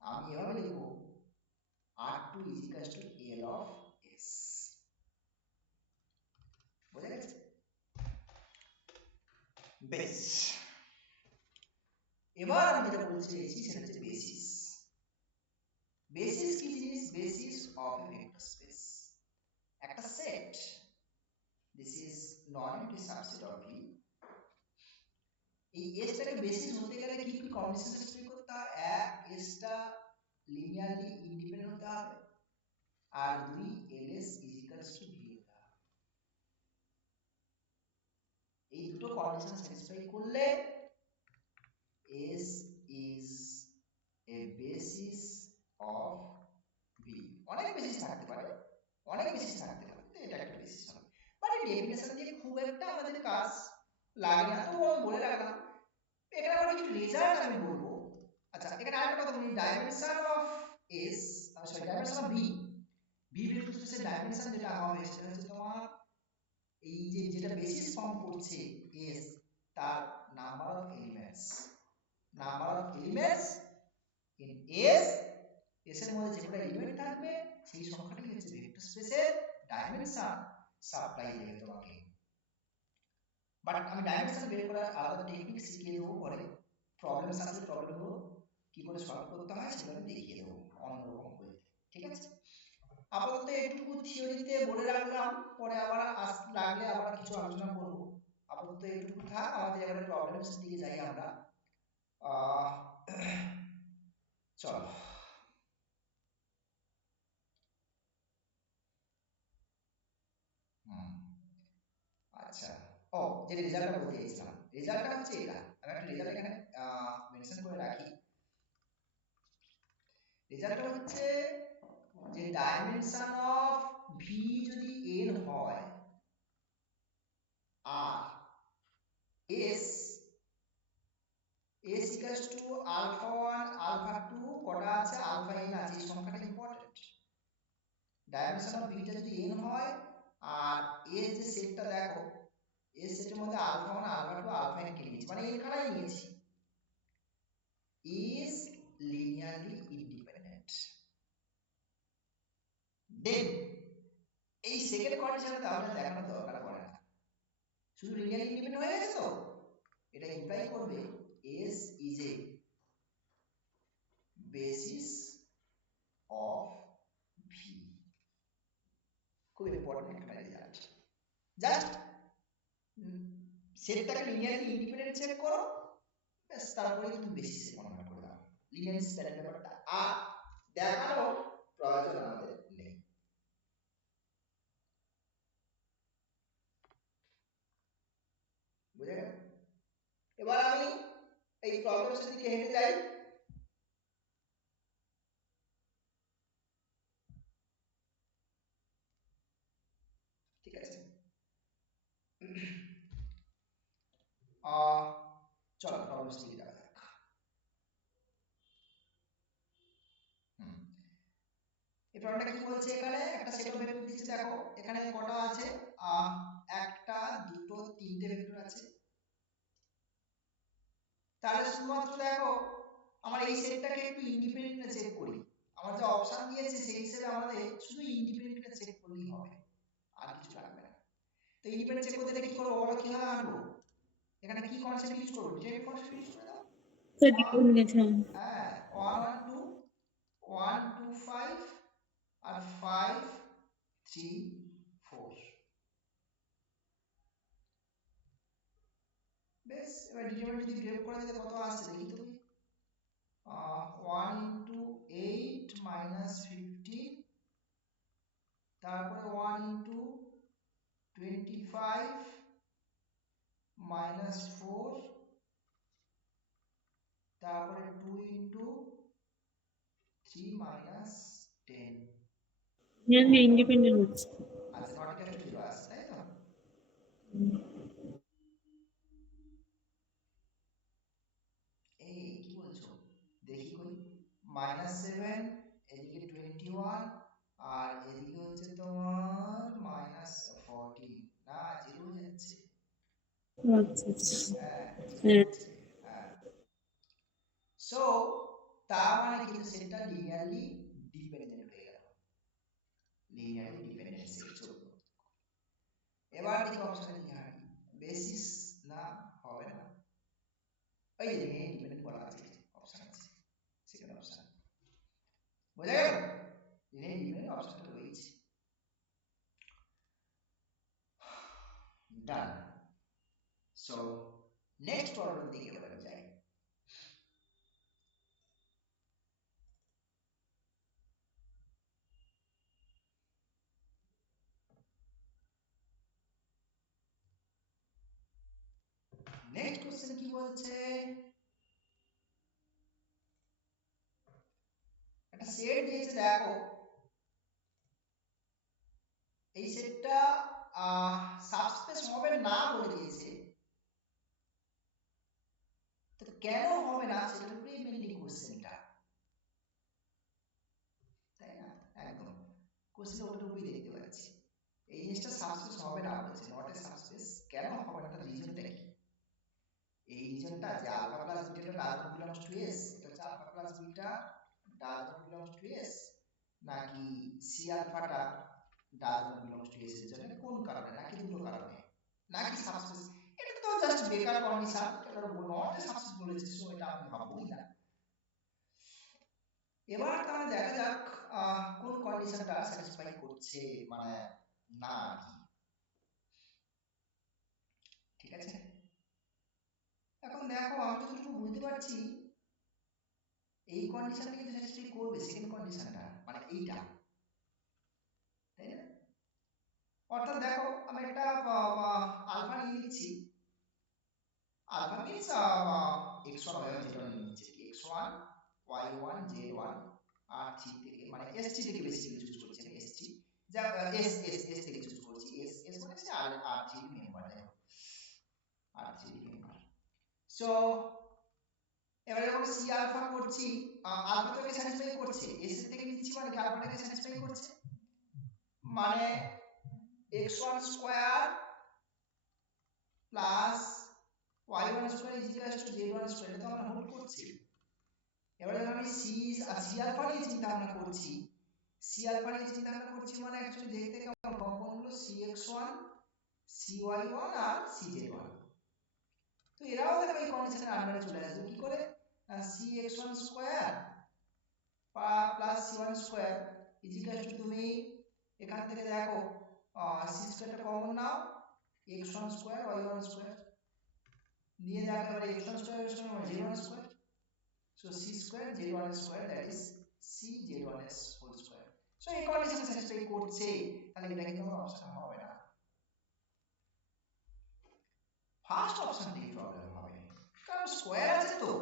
আমি এভাবে লিখবো R2 is equal to L of S, বুঝা গেছে? বেশ, এবার আমি যেটা বলতে চাইছি সেটা হচ্ছে বেসিস। বেসিস কি জিনিস? Basis of a vector space, একটা set, this is non-empty subset of V। এই এসটাকে বেসিস হতে গেলে কি কি কন্ডিশন স্যাটিসফাই করতে হয়? এক, এসটা লিনিয়ারলি ইন্ডিপেন্ডেন্ট হতে হবে, আর দুই, ls is equals to V হতে হবে। এই দুটো কন্ডিশন স্যাটিসফাই করলে S is a basis of V। অনেক বেসিস থাকতে পারে, অনেক বেসিস থাকতে পারে, এটা একটা বেসিস হবে, মানে ডেফিনেশন দিয়ে খুব একটা আমাদের কাজ লাগে না, তো বলে রাখলাম। এখানে আবার কিছু রেজাল্ট আমি বলবো। আচ্ছা, এখানে আরেকটা কথা বলি, dimension of S, sorry dimension of V, V vector স্পেসের ডাইমেনশন যেটা হবে সেটা হচ্ছে তোমার এই যে যেটা বেসিস ফর্ম করছে S, তার number of elements, number of elements in S, S এর মধ্যে যে কটা এলিমেন্ট থাকবে সেই সংখ্যাটাই হচ্ছে ভেক্টর স্পেসের ডাইমেনশন সাপ্লাই দেবে তোমাকে। বাট আমি ডাইমেনশন বের করার আলাদা টেকনিক শিখিয়ে দেবো পরে, প্রবলেম আসলে প্রবলেমগুলো কি করে সলভ করতে হয় সেটা আমি দেখিয়ে দেবো অন্যরকম করে, ঠিক আছে? আপাতত একটু থিওরিতে বলে রাখলাম, পরে আবার লাগলে আবার কিছু আলোচনা করব। আপাতত একটু থাক, আমাদের এবারে প্রবলেমস দিকে যাই আমরা। চলো, আচ্ছা, ও যে রেজাল্টটা বলতে চাইছিলাম, রেজাল্টটা হচ্ছে এটা, আমি একটা রেজাল্ট এখানে মেনশন করে রাখি। রেজাল্টটা হচ্ছে যে ডাইমেনশন অফ ভি যদি n হয় আর s s equals to alpha 1 alpha 2 কটা আছে, alpha n আছে, এই সংখ্যাটা ইম্পর্টেন্ট। ডাইমেনশন অফ বিটা যদি n হয় আর এর যে সেটটা দেখো এর সেটের মধ্যে আলফা 1 আলফা 2 আলফা n কে নিয়েছি মানে n খানাই নিয়েছি is linearly independent then এই সেকেন্ড কন্ডিশনে তাহলে দেখানোর দরকার পড়ে না শুধু লিনিয়ারলি ইন্ডিপেন্ডেন্ট হয়ে গেছে তো এটা ইমপ্লাই করবে S is a basis of V খুব ইম্পর্টেন্ট একটা রেজাল্ট জাস্ট সেটটাকে লিনিয়ারলি ইন্ডিপেন্ডেন্ট চেক করো ব্যাস তারপরে তুমি বেসিসে কনভার্ট করে দাও লিনিয়ার স্প্যান ব্যাপারটা আর দেখানো প্রয়োজন আমাদের নেই বুঝে গেল এবার আমি এই প্রবলেমস দিকে হেঁটে যাই ঠিক আছে চলো প্রবলেমস দিকে যাওয়া যাক এই প্রবলেমটা কি বলছে এখানে একটা সেট অফ ভেক্টর দিচ্ছে দেখো এখানে কটা আছে একটা দুটো তিনটে ভেক্টর আছে তাহলে শুধুমাত্র দেখো আমার এই সেটটাকে একটু ইন্ডিপেন্ডেন্ট চেক করি আমার যে অপশন দিয়েছে সেই হিসেবে আমাদের শুধু ইন্ডিপেন্ডেন্ট চেক করলেই হবে আর কিছু লাগবে না তো ইন্ডিপেন্ডেন্ট চেক করতে কি করব বলো কিভাবে আনবো এখানে কি কনসেপ্ট ইউজ করব ডিটারমিনেন্ট কনসেপ্ট ইউজ করে দাও স্যার ডিটারমিনেন্ট হ্যাঁ 1 1 2 1 2 5 আর 5 3 4 বেশ এবার ডিটারমিনেন্ট যদি বিয়োগ করে দিতে কত আসছে দেখি তুমি 1 into 8 minus 15 তারপরে 1 into 25 minus 4 তারপরে 2 into 3 minus 10 লিনিয়ারলি ইন্ডিপেন্ডেন্ট হচ্ছে আচ্ছা নট ইকুয়াল টু 0 আসছে তাই তো এই কি বলছো দেখি কই -7 এদিকে 21 আর এদিকে হচ্ছে তোমার -14 না জিরো হয়ে যাচ্ছে আচ্ছা আচ্ছা হ্যাঁ হ্যাঁ সো তার মানে কিন্তু সেটটা লিনিয়ারলি ডিপেন্ডেন্ট হয়ে গেল লিনিয়ারলি ডিপেন্ডেন্ট সেট চলবে এবার দেখি অপশনে কি হয় বেসিস না হবে না এই যে লিনিয়ারলি ডিপেন্ডেন্ট বলা আছে অপশন আছে সেকেন্ড অপশন বুঝা গেল লিনিয়ারলি ডিপেন্ডেন্ট অপশনটা রয়েছে ডান সো নেক্সট প্রবলেম দিকে এবার যাই নেক্সট কোশ্চেন কি বলছে একটা সেট দিয়েছে দেখো এই সেটটা সাবস্পেস হবে না বলে দিয়েছে তো কেন হবে না সেটার উপরেই মেইনলি কোশ্চেনটা তাই না একদম কোশ্চেন ওটার উপরেই দেখতে পাচ্ছি এই জিনিসটা সাবস্পেস হবে না বলেছে নট এ সাবস্পেস কেন হবে না তার রিজনটা কি এই রিজনটা যে alpha plus beta does not belongs to S এটা হচ্ছে alpha plus beta does not belongs to S নাকি সি আলফাটা does not belongs to S এর জন্য কোন কারণে নাকি দুটো কারণে নাকি সাবস্পেস এটা তো জাস্ট বেকার কন্ডিশন এটা নট এ সাবস্পেস বলেছে সো এটা আমি ভাববোই না এবার তাহলে দেখা যাক কোন কন্ডিশনটা স্যাটিসফাই করছে মানে না ঠিক আছে এখন দেখো আমি যতটুকু বুঝতে পারছি এই কন্ডিশনটা কিন্তু স্যাটিসফাই করবে সেকেন্ড কন্ডিশনটা মানে এইটা তাই না অর্থাৎ দেখো আমি একটা আলফা নিয়ে নিচ্ছি alpha means x1 y1 z1 নিয়ে নিচ্ছি x1 y1 z1 আর t থেকে মানে st থেকে বেসিক্যালি চুজ করছি আমি st যা s থেকে চুজ করছি s মানে হচ্ছে r3 মেম্বার দেখো r3 মেম্বার সো এবারে যখন c আলফা করছি আলফা তো স্যাটিসফাই করছে s এর থেকে নিচ্ছি মানে কি আলফাটাকে স্যাটিসফাই করছে মানে x1 square plus y1 square is equal two z1 square. এটা তো আমরা নোট করছি। এবারে যখন আমি সি আলফা নিয়ে চিন্তা ভাবনা করছি, সি আলফা নিয়ে চিন্তা ভাবনা করছি মানে অ্যাকচুয়ালি দেখতে কেমন কম্পাউন্ড হলো cx1 cy1 আর cz1। তো এরাও দেখো এই কন্ডিশনের আন্ডারে চলে আসবে কি করে, cx1 square plus c1 square is equal to, তুমি এখান থেকে দেখো c স্কয়ারটা কমন নাও, x1 স্কয়ার y1 স্কয়ার নিয়ে দেখো এবারে x1 square z1 square, so c square z1 স্কয়ার that is cz1s whole square. So এই কন্ডিশন স্যাটিসফাই করছে, তাহলে এটা কিন্তু আমার অপশন হবে না, ফার্স্ট অপশনটাই প্রবলেম হবে, কারণ স্কয়ার আছে তো।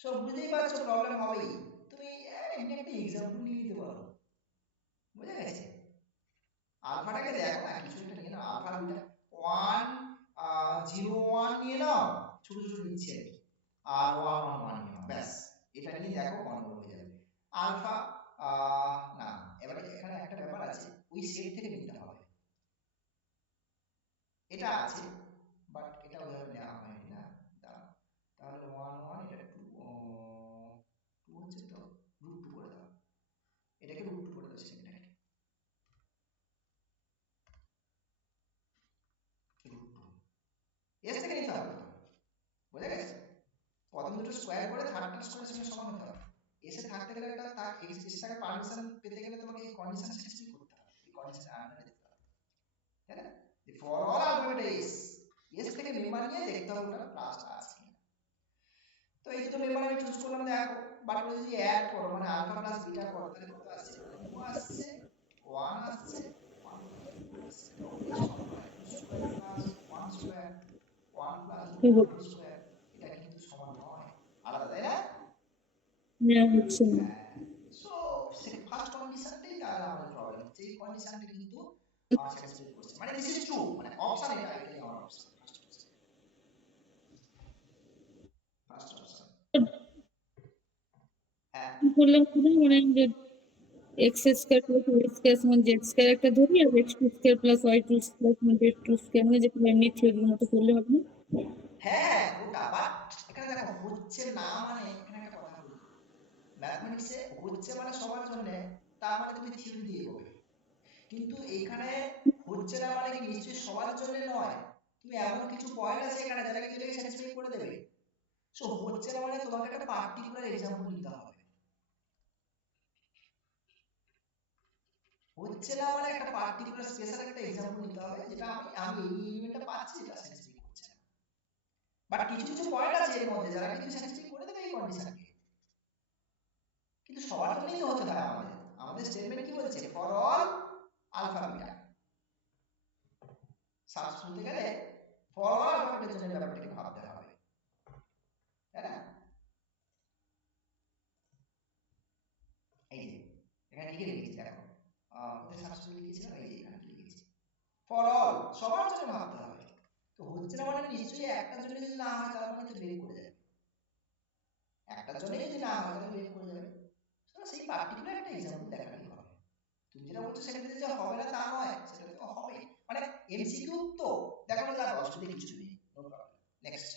সো বুঝতেই পারছো প্রবলেম হবেই। তুমি এমনি একটা এক্সাম্পল নিয়ে নিতে পারো, বুঝে গেছে। আলফাটাকে দেখো না, কিছু একটা নিয়ে নাও, আলফা দুইটা 1 0 1 নিয়ে নাও, ছোট ছোট নিচ্ছে আর 1 1 1 নিয়ে নাও, ব্যাস এটা নিয়ে দেখো গন্ডগোল হয়ে যাবে। আলফা না, এবারে এখানে একটা ব্যাপার আছে, ওই সেট থেকে নিতে হবে, এটা আছে বাট এটা ওইভাবে নেওয়া হয়নি না, তাহলে 1 1 এটা 2 2 হচ্ছে তো √2 করে দাও, এটাকে √2 করে দাও, সেটাকে √2 এস থেকে নিতে হবে, বুঝে গেছে। প্রথম দুটো স্কয়ার করে থার্ডটা স্কয়ারের সঙ্গে সমান হতে হবে, এসে থাকতে গেলে এটা তার এক্সেসটাকে পারমিশন পেতে গেলে তোমাকে এই কন্ডিশন স্যাটিসফাই করতে হবে, এই কন্ডিশন আন্ডারে দিতে হবে, তাই না। ফর অল আলফাবেট এস থেকে মেম্বার নিয়ে দেখতে হবে ওটা প্লাসটা আছে কিনা। তো এই দুটো মেম্বার আমি চুজ করলাম, দেখো বাট যদি অ্যাড করো মানে আলফা প্লাস বিটা করো তাহলে কত আসছে, 2 আসছে 1 আসছে 1 প্লাস 2 আসছে, এটা অলরেডি সমান হয়, 2 square plus 1 square 1 plus √2 whole square, এটা কিন্তু সমান নয়, আলাদা, তাই না। হ্যাঁ হচ্ছে না। সো ফার্স্ট কন্ডিশনটাই তাহলে আমাদের প্রবলেম হচ্ছে, এই কন্ডিশনটা কিন্তু স্যাটিসফাই করছে, মানে দিস ইজ ট্রু, মানে অপশন এটাই আমার অপশন, ফার্স্ট অপশন। হ্যাঁ বললাম কি না, মানে যে x square plus y square সমান জেড স্কয়ার একটা ধরি, আর x two square plus y two square সমান জেড টু স্কয়ার, মানে যেটা এমনি থিওরির মতো করলে হবে না। হ্যাঁ ওটা, বাট এখানে দেখো হচ্ছে না, মানে এখানে একটা কথা বলি, ম্যাথমেটিক্সে হচ্ছে মানে সবার জন্য, তার মানে তুমি থিওরি দিয়ে এগোবে, কিন্তু এইখানে হচ্ছে না মানে কি নিশ্চয়ই সবার জন্য নয়, তুমি এমন কিছু পয়েন্ট আছে এখানে যেটা কিন্তু এটাকে স্যাটিসফাই করে দেবে। সো হচ্ছে না মানে তোমাকে একটা পার্টিকুলার এক্সাম্পল নিতে হবে, হচ্ছে না মানে একটা পার্টিকুলার স্পেশাল একটা এক্সাম্পল নিতে হবে, যেটা আমি এই এলিমেন্টটা পাচ্ছি এটা স্যাটিসফাই করছে না, বাট কিছু কিছু পয়েন্ট আছে এর মধ্যে যারা কিন্তু স্যাটিসফাই করে দেবে এই কন্ডিশনকে, কিন্তু সবার জন্যই তো হতে হয়। আমাদের স্টেটমেন্ট কি বলছে, for all alpha beta, search করতে গেলে ফর অল আলফা বিটার জন্য ব্যাপারটাকে ভাবতে হবে, তাই না। এই যে এখানে লিখে রেখেছি দেখো, কোথায় সার্চ করে লিখেছিলাম, এই যে এখানে লিখেছি ফর অল, সবার জন্য ভাবতে হবে। তো হচ্ছে না মানে নিশ্চয়ই একটার জন্য যদি না হয় তার মানে তো ব্রেক করে যাবে, একটার জন্য যদি না হয় তাহলে ব্রেক করে যাবে। তো সেই পার্টিকুলার একটা এক্সাম্পল দেখালেই হবে, তুমি যেটা বলছো সেটা যে হবে না তা নয়, সেটা তো হবে, মানে এমসিকিউ তো দেখানো যাবে, অসুবিধা কিছু নেই, no problem. Next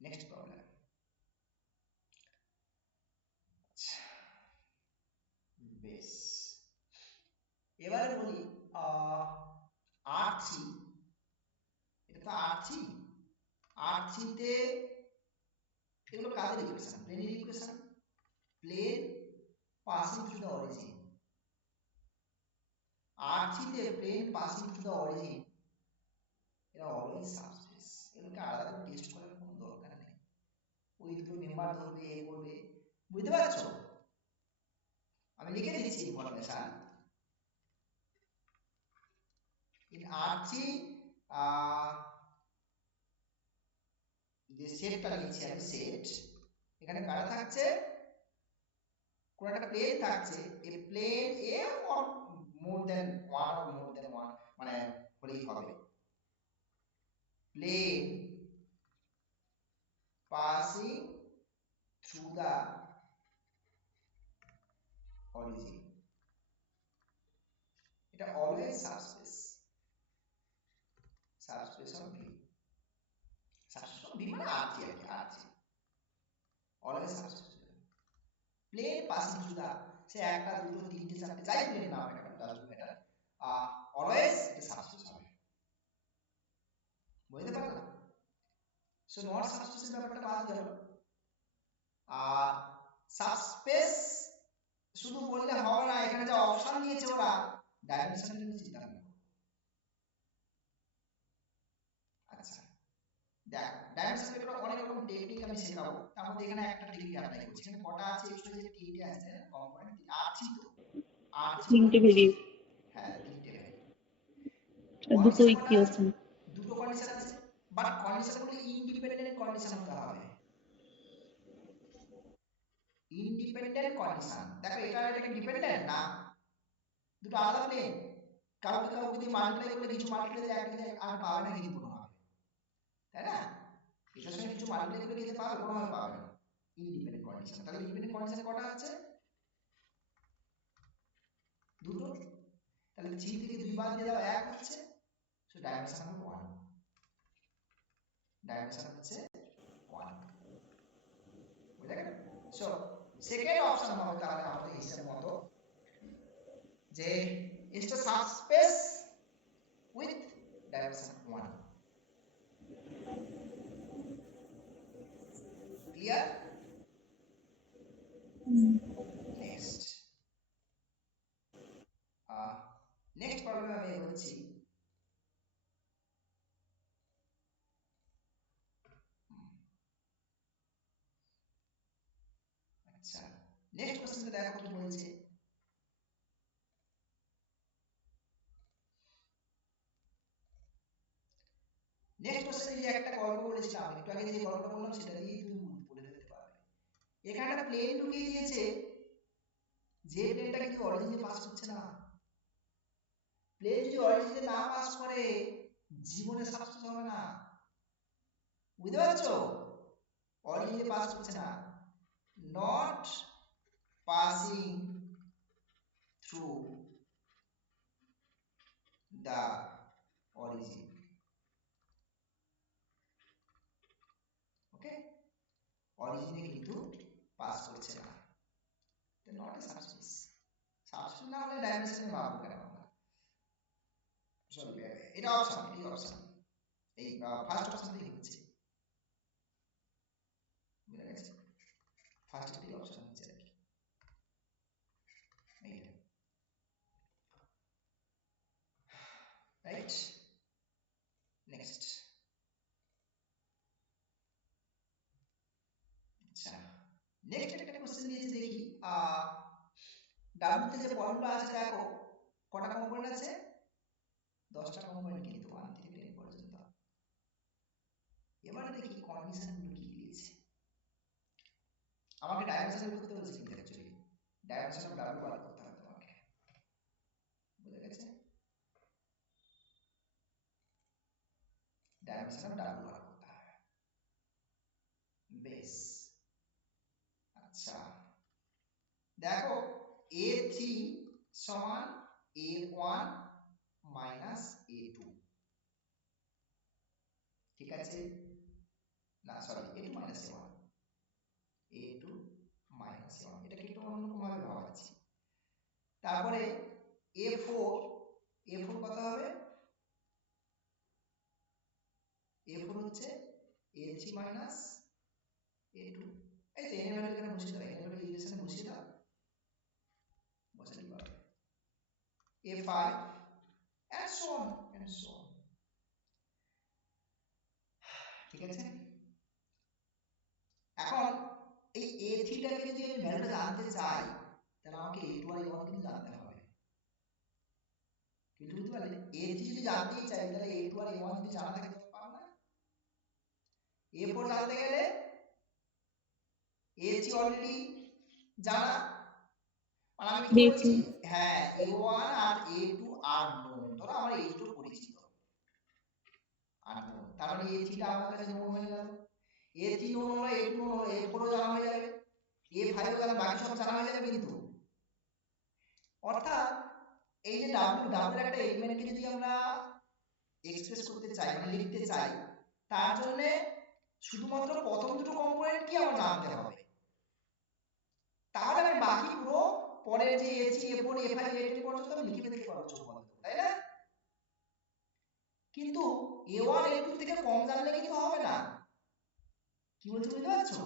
next problem, বেশ এবারে বলি R3, এটা তো R3, R3 তে এগুলো কাদের ইকুয়েশন, প্লেনের equation, plane passing through the origin, R3 তে plane passing through the origin, এটা অলওয়েজ সাবস্পেস, এগুলোকে আলাদা করে টেস্ট করার কোনো দরকার নেই, ওই দুটো মেম্বার ধরবে এ করবে, বুঝতে পারছো। আমি লিখে দিচ্ছি ইনফরমেশন, ইন R3 যে সেটটা নিচ্ছি আমি, সেট এখানে কারা থাকছে, কোন একটা প্লেন থাকছে, এই প্লেন এ or more than one or more than one, মানে হলেই হবে, plane passing through the origin, এটা always subspace, subspace of V, subspace of V মানে আরজি আর কি, আরজি always subspace, plane passing through the, সে একটা দুটো তিনটে চারটে যাই প্লেন নাও এটা ডাজন্ট ম্যাটার, অলওয়েজ এটা সাবস্পেস হবে, বুঝতে পারলাম? সো নট সাবস্পেসের ব্যাপারটা বাদ গেল। আর সাবস্পেস শুধু বললে হবে না, এখানে যে অপশন দিয়েছে ওরা ডাইমেনশনের জন্য চিন্তা করবে। আচ্ছা দেখো ডাইমেনশন পেপারে অনেক রকম টেকনিক আমি শেখাবো, তার মধ্যে এখানে একটা টেকনিক অ্যাপ্লাই করছি। এখানে কটা আছে এক্সট্রা যে তিনটে আছে কম্পোনেন্ট, আটটি তো, আটটি তিনটে ভেরিয়েবল, হ্যাঁ তিনটে ভ্যারিয়েবল, দুটো কন্ডিশন কটা আছে? ইকুয়েশন। দুটো কন্ডিশন আছে, বাট কন্ডিশনগুলো ইন্ডিপেন্ডেন্ট কন্ডিশন হতে হবে, ইন্ডিপেন্ডেন্ট কন্ডিশন। দেখো এটা এটা কি ডিপেন্ডেন্ট না, দুটো আলাদা প্লেন, কাউকে কাউকে দিয়ে মাল্টিপ্লাই করলে কিছু মাল্টিপ্লাই দিয়ে একটা আর পাবে না কিন্তু কোনোভাবে, তাই না? এটার সঙ্গে কিছু মাল্টিপ্লাই করে দিতে পারবে, কোনোভাবে পাবে না, ইন্ডিপেন্ডেন্ট কন্ডিশন। তাহলে ইন্ডিপেন্ডেন্ট কন্ডিশন কটা আছে? দুটো, তাহলে 3 থেকে 2 বাদ দিয়ে দাও 1 হচ্ছে, সো ডাইমেনশন হবে 1, ডাইমেনশন হচ্ছে 1, বুঝা গেল? সো সেকেন্ড অপশন হবে তাহলে আমাদের হিসাব মতো যে is the subspace with dimension 1, clear? Next next problem আমি এগোচ্ছি। আচ্ছা নেক্সট কোশ্চেনটা দেখো কি বলছে, নেক্সট কোশ্চেনে যে একটা গল্প বলেছিলাম একটু আগে, যে গল্পটা বললাম সেটা দিয়ে তুমি বলে দিতে পারবে। এখানে একটা প্লেন ঢুকিয়ে দিয়েছে, যে প্লেনটা কিন্তু অরিজিনে পাস হচ্ছে না, প্লেন যদি অরিজিনে না পাস করে জীবনে সাকসেস হবে না, বুঝতে পারছো? অরিজিনে পাস হচ্ছে না, not passing through the origin, okay, অরিজিনে কিন্তু পাস করছে না, নট এ সাবস্পেস, সাবস্পেস না হলে ডাইমেনশনে ভাববো কেন আমরা, সরি এটা অপশন, এই অপশন, এই ফার্স্ট অপশনটাই হচ্ছে, বুঝা গেছে? ফার্স্ট এই অপশন হচ্ছে আর কি, এইটা রাইট। নেক্সট আচ্ছা নেক্সট একটা কোশ্চেন দিয়েছে দেখি, ডাব্লিউ তে যে পয়েন্টগুলো আছে দেখো কটা কম্পোনেন্ট আছে, 10টা কম্পোনেন্ট কিন্তু 1 থেকে 10 পর্যন্ত। এবারে দেখি কন্ডিশনগুলো কি দিয়েছে, আমাকে ডাইমেনশন করতে বলেছে কিন্তু অ্যাকচুয়ালি ডাইমেনশন অফ ডাব্লিউ বার করতে হবে তোমাকে, বুঝা গেছে? ডাইমেনশন অফ ডাব্লিউ বার করতে হবে, বেশ। আচ্ছা দেখো a3 সমান a1 মাইনাস a2, ঠিক আছে? না sorry a2 minus a1, a2 minus a1, এটাকে একটু অন্যরকম ভাবে ভাবাচ্ছি। তারপরে a4, a4 কত হবে, a4 হচ্ছে a3 মাইনাস a2, এই তো এর ভ্যালু এখানে বসিয়ে দাও, এর ভ্যালু ইকুয়েশনে বসিয়ে দাও, বসালেই পাবে a5 and so on and so on, ঠিক আছে? এখন এই a3 টাকে যদি আমি ভ্যালুটা জানতে চাই তাহলে আমাকে a2 আর a1 কিন্তু জানতে হবে, কিন্তু বুঝতে পারলে a3 যদি জানতেই চাই তাহলে a2 আর a1 যদি জানা থাকে তবে পাবো না, a4 জানতে গেলে a3 অলরেডি জানা, মানে আমি কি বলছি, হ্যাঁ a1 R a2 are known, ধরো আমার a2 পরিচিত আর নোন, তার মানে a3 টা আমার কাছে নোন হয়ে গেল, a3 নোন হলো a2 নোন হলো, a4 ও জানা হয়ে যাবে, a5 ও জানা, বাকি সব জানা হয়ে যাবে কিন্তু, অর্থাৎ এই যে ডাব্লিউ ডাব্লিউ একটা এলিমেন্টকে যদি আমরা এক্সপ্রেস করতে চাই মানে লিখতে চাই, তার জন্য শুধুমাত্র প্রথম দুটো কম্পোনেন্ট কি আমার জানতে হবে, তাহলে আমি বাকি পুরো পরের যে এ3 এ4 এ5 এ10 পর্যন্ত আমি লিখে ফেলতে পারবো চোখ বন্ধ করে, তাই না? কিন্তু a1 a2 থেকে কম জানলে কিন্তু হবে না। কি বলছি বুঝতে পারছো?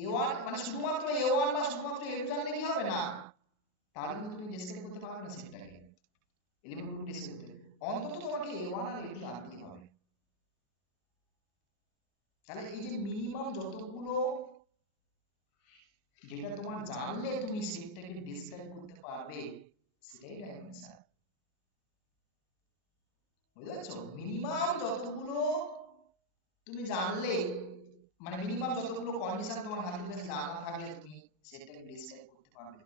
a1 মানে শুধুমাত্র a1 বা শুধুমাত্র a2 জানলে কি হবে না, তাহলে কিন্তু তুমি ডেসক্রাইব করতে পারবে না সেটাকে, এলিমেন্টগুলো ডেসক্রাইব করতে অন্তত তোমাকে a1 আর a2 জানতেই হবে। তাহলে এই যে মিনিমাম যতগুলো যেটা তোমার জানলে তুমি সেটটাকে ডেসক্রাইব করতে পারবে, সেটাই ডাইমেনশন। বুঝতে পারছো? মিনিমাম যতগুলো তুমি জানলে, মানে মিনিমাম যতগুলো কন্ডিশন তোমার হাতের কাছে জানা থাকলে তুমি সেটটাকে ডেসক্রাইব করতে পারবে,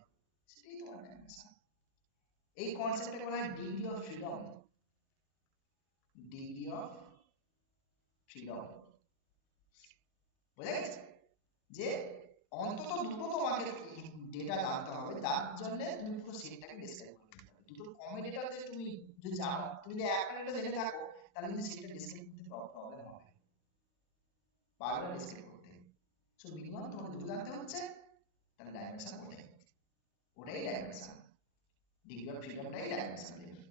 সেটাই তোমার ডাইমেনশন। এই কনসেপ্টটাকে বলা হয় degree of freedom. Degree of freedom, বুঝা গেছে? যে অন্তত দুটো তোমাকে ডেটা জানতে হবে, যার জন্য তুমি পুরো সেটটাকে ডেসক্রাইব করতে পারবে। দুটো কমন ডেটা যদি তুমি যদি জানো, তুমি যদি একটা ডেটা জেনে থাকো, তাহলে কিন্তু সেটটা ডেসক্রাইব করতে প্রবলেম হবে, পারবে না ডেসক্রাইব করতে। সো মিনিমাম তোমাকে দুটো জানতে হচ্ছে, তাহলে ডাইমেনশন ওটাই, ওটাই ডাইমেনশন। ডিগ্রি অফ ফ্রিডমটাই ডাইমেনশন দেবে।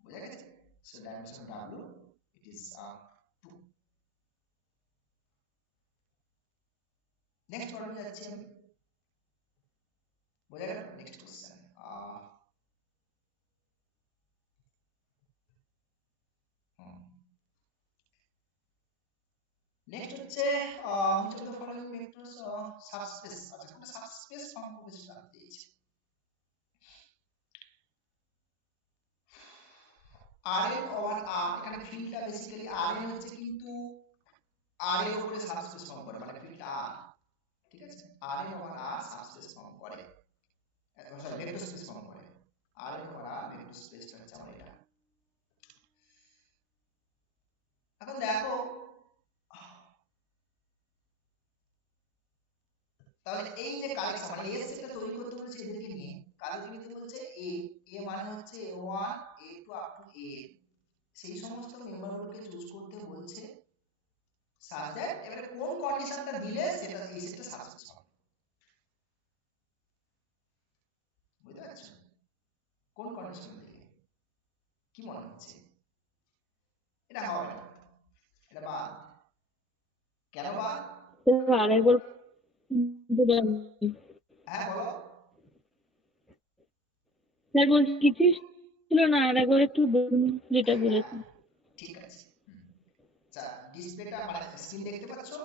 বুঝা গেছে? So dimension W it is 2। Next প্রবলেমে যাচ্ছি আমি। বোঝা গেল? Next question. নেক্সট হচ্ছে which of the following vectors subspace, আচ্ছা কোনটা সাবস্পেস সম্পর্কে কিছু জানতে চাইছি। Rn ওভার r, এখানে ফিল্ডটা বেসিক্যালি Rn হচ্ছে কিন্তু r এর উপরে সাবস্পেস ফর্ম করে, মানে ফিল্ড r, ঠিক আছে? Rn over r subspace form করে, সরি ভেক্টর স্পেস ফর্ম করে। Rn ওভার r ভেক্টর স্পেসটা হচ্ছে আমার এটা। এখন দেখো, তাহলে এই যে কালেকশন মানে এস সেটটা তৈরি করতে বলেছে এদেরকে নিয়ে, কাদেরকে নিতে বলছে? এ, এ মানে হচ্ছে a1 a2 up to a, সেই সমস্ত মেম্বারগুলোকে চুজ করতে বলছে such that এবারে কোন কন্ডিশনটা দিলে সেটা এই সেটটা সাকসেস হবে। বুঝতে পারছো? কোন কন্ডিশন দিলে কি মনে হচ্ছে? এটা হবে না, এটা বাদ। কেন বাদ? আরেকবার হ্যাঁ বলো। স্যার বলছি কিছু ছিল না, আরেকবার একটু বলুন যেটা বলেছেন। ঠিক আছে। আচ্ছা ডিসপ্লেটা মানে স্ক্রিন দেখতে পাচ্ছো?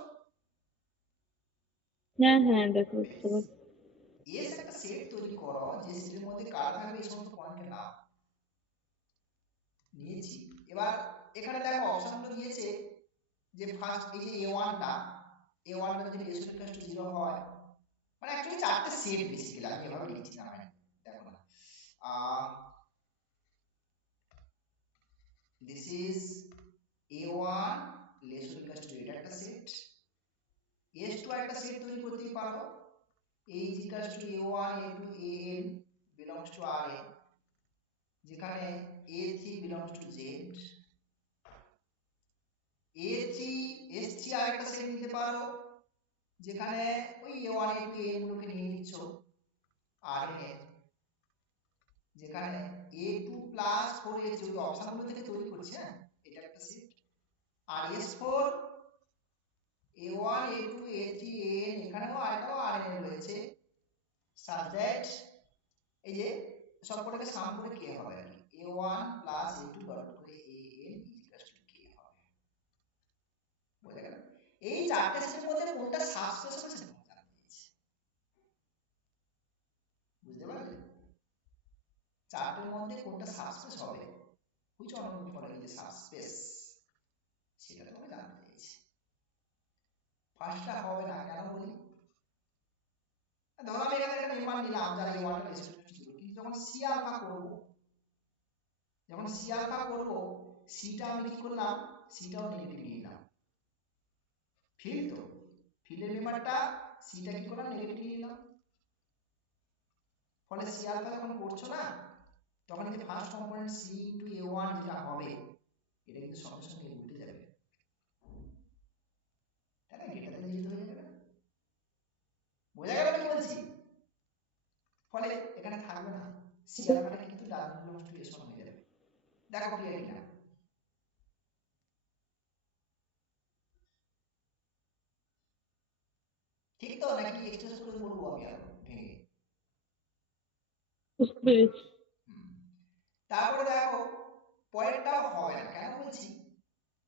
হ্যাঁ হ্যাঁ দেখো বুঝতে পারছি। এস একটা সেট তৈরি করো, যে সেটের মধ্যে কার থাকবে এই সমস্ত পয়েন্টের নাম নিয়েছি। এবার এখানে দেখো অপশনগুলো দিয়েছে যে ফার্স্ট এই যে a1 টা, a1 টা যদি লেস ইকুয়াল টু 0 হয়, মানে অ্যাকচুয়ালি চারটে সেট বেসিক্যালি আমি এভাবে লিখছি না, মানে দেখো না, this is a1 less equal to, এটা একটা সেট। s2 একটা সেট তৈরি করতেই পারো, a is equals to a1 a2 an belongs to rn, যেখানে a3 belongs to z, a3 s3 আরেকটা সেট নিতে পারো, যেখানে ওই a1 a2 an গুলোকে নিয়ে নিচ্ছ rn এর, যেখানে a2 প্লাস 4a3 ওই অপশনগুলো থেকে তৈরি করছে, হ্যাঁ এটা একটা set. R s4 a1 a2 a3 an এখানেও আরেকটাও rn এ রয়েছে, such that এই যে সবকটাকে সাম করে কে হবে আর কি, a1 প্লাস a2 ডট করে an ইকুয়ালস টু কে হবে। বুঝা গেল? এই চারটে সেটের মধ্যে কোনটা সাবস্পেস হবে সেটা আমরা জানতে চাইছি। বুঝতে পারলে? চারটের মধ্যে কোনটা সাবস্পেস হবে, which one of the following is subspace, সেটা তোমরা জানতে চাইছি। ফার্স্টটা হবে না, কেন বলি? ধরো আমি এখানে একটা মেম্বার নিলাম যারা এই ওয়ানটা রেসপেক্ট ছিল, কিন্তু যখন সি আলফা করব, যখন সি আলফা করব, সিটা আমি কি করলাম, সিটাও নেগেটিভ নিয়ে নিলাম, ফিল্ড তো ফিল্ডের মেম্বারটা সিটা কি করলাম নেগেটিভ নিয়ে নিলাম। ফলে সি আলফা যখন করছো না তখন কিন্তু first component C into a1 যেটা হবে এটা কিন্তু সঙ্গে সঙ্গে উল্টে যাবে, তাই না? এটা তাহলে জিরো হয়ে যাবে না? বোঝা গেল কি বলছি? ফলে এখানে থাকবে না, সি আলফাটা কিন্তু ডাবল বিলংস টু s1 হয়ে যাবে। দেখো ক্লিয়ার কিনা? ঠিক তো, নাকি এক্সট্রা করে বলবো আমি আরো ভেঙে? বুঝতে পেরেছি। তারপরে দেখো পরেরটাও হবে না, কেন বলছি?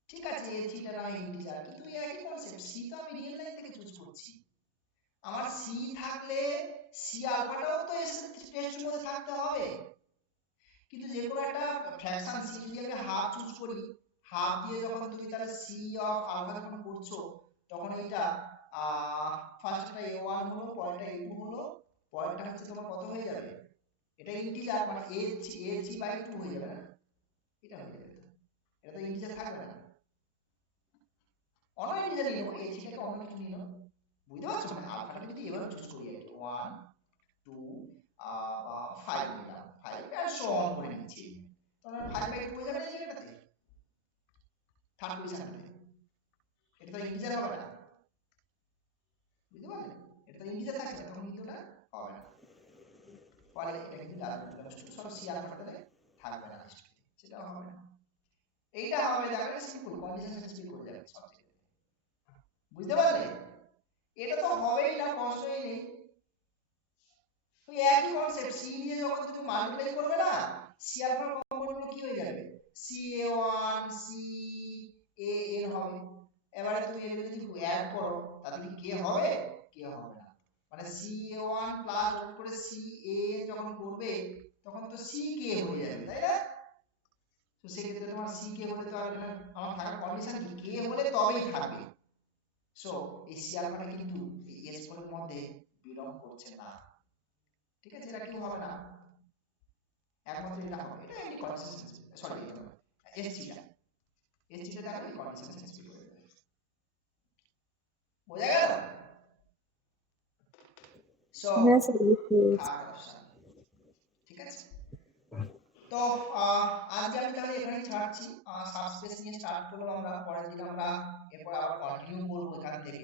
ঠিক আছে এ থিটা না ইন্টিজার, কিন্তু একই কনসেপ্ট, সি তো আমি রিয়েল লাইন থেকে চুজ করছি। আমার সি থাকলে সি আলফাটাও তো এস টেস্টের মধ্যে থাকতে হবে, কিন্তু যে কোনো একটা ফ্র্যাকশন সি যদি আমি হাফ চুজ করি, হাফ দিয়ে যখন তুমি তাহলে সি অফ আলফা যখন করছো তখন এইটা ফার্স্টটা a1 হলো, পরেরটা a2 হলো, পরেরটা হচ্ছে তোমার কত হয়ে যাবে? এটা ইন্টিজার মানে a3/2 হয়ে যাবে না? এটা হয়ে যাবে, এটা তো ইন্টিজার থাকবে না, অন্য ইন্টিজার নিয়ে নেবো, a3টাকে অন্য কিছু নিয়ে নেবো। বুঝতে পারছো? মানে আলফাটা যদি এভাবে চুজ করি আর কি, 1 2 বা 5 নিলাম, 5 এন্ড সো অন করে নিচ্ছি, তাহলে 5/2 হয়ে যাবে না এই জায়গাটাতে থার্ড পজিশনটাতে? এটা তো ইন্টিজার হবে না, বুঝতে পারলে? এটা তো ইন্টিজার থাকছে, তখন কিন্তু এটা হবে না, ফলে এটা কিন্তু ডাবল বিলংস টু সব সি আলফাটাতে থাকবে না লিস্টে, সেটা হবে না। এইটা হবে, দেখো সিম্পল কন্ডিশন স্যাটিসফাই করে যাবে সব জায়গায়, বুঝতে পারলে? এটা তো হবেই না, কষ্টই নেই, ওই একই কনসেপ্ট, সি দিয়ে যখন তুমি মাল্টিপ্লাই করবে না, সি আলফার কম্পোনেন্ট কি হয়ে যাবে? C a1 C a n হবে। এবারে তুমি এর যদি অ্যাড করো তাহলে কি কে হবে? কে হবে না, মানে সি a1 প্লাস ডট করে সি a যখন করবে তখন তো সি কে হয়ে যাবে, তাই না? তো সেক্ষেত্রে তোমার সি কে হলে তো আর এখানে আমার থাকার কন্ডিশন কি, কে হলে তবেই থাকবে। সো এই সি আলফাটা কিন্তু এই s4 এর মধ্যে বিলং করছে না, ঠিক আছে? এটা কি হবে না, একমাত্র এটা হবে, এটা এটি কনসিস্টেন্সি, সরি এস থিটা দেখো এই কনসিস্টেন্সি করে দেবে, বোঝা গেল? সো হ্যাঁ স্যার, বুঝতে পেরেছি। থার্ড অপশন, ঠিক আছে? তো আজকে আমি তাহলে এখানেই ছাড়ছি, সাবস্পেস নিয়ে স্টার্ট করলাম আমরা, পরের দিন আমরা এরপর আবার কন্টিনিউ করবো এখান থেকে।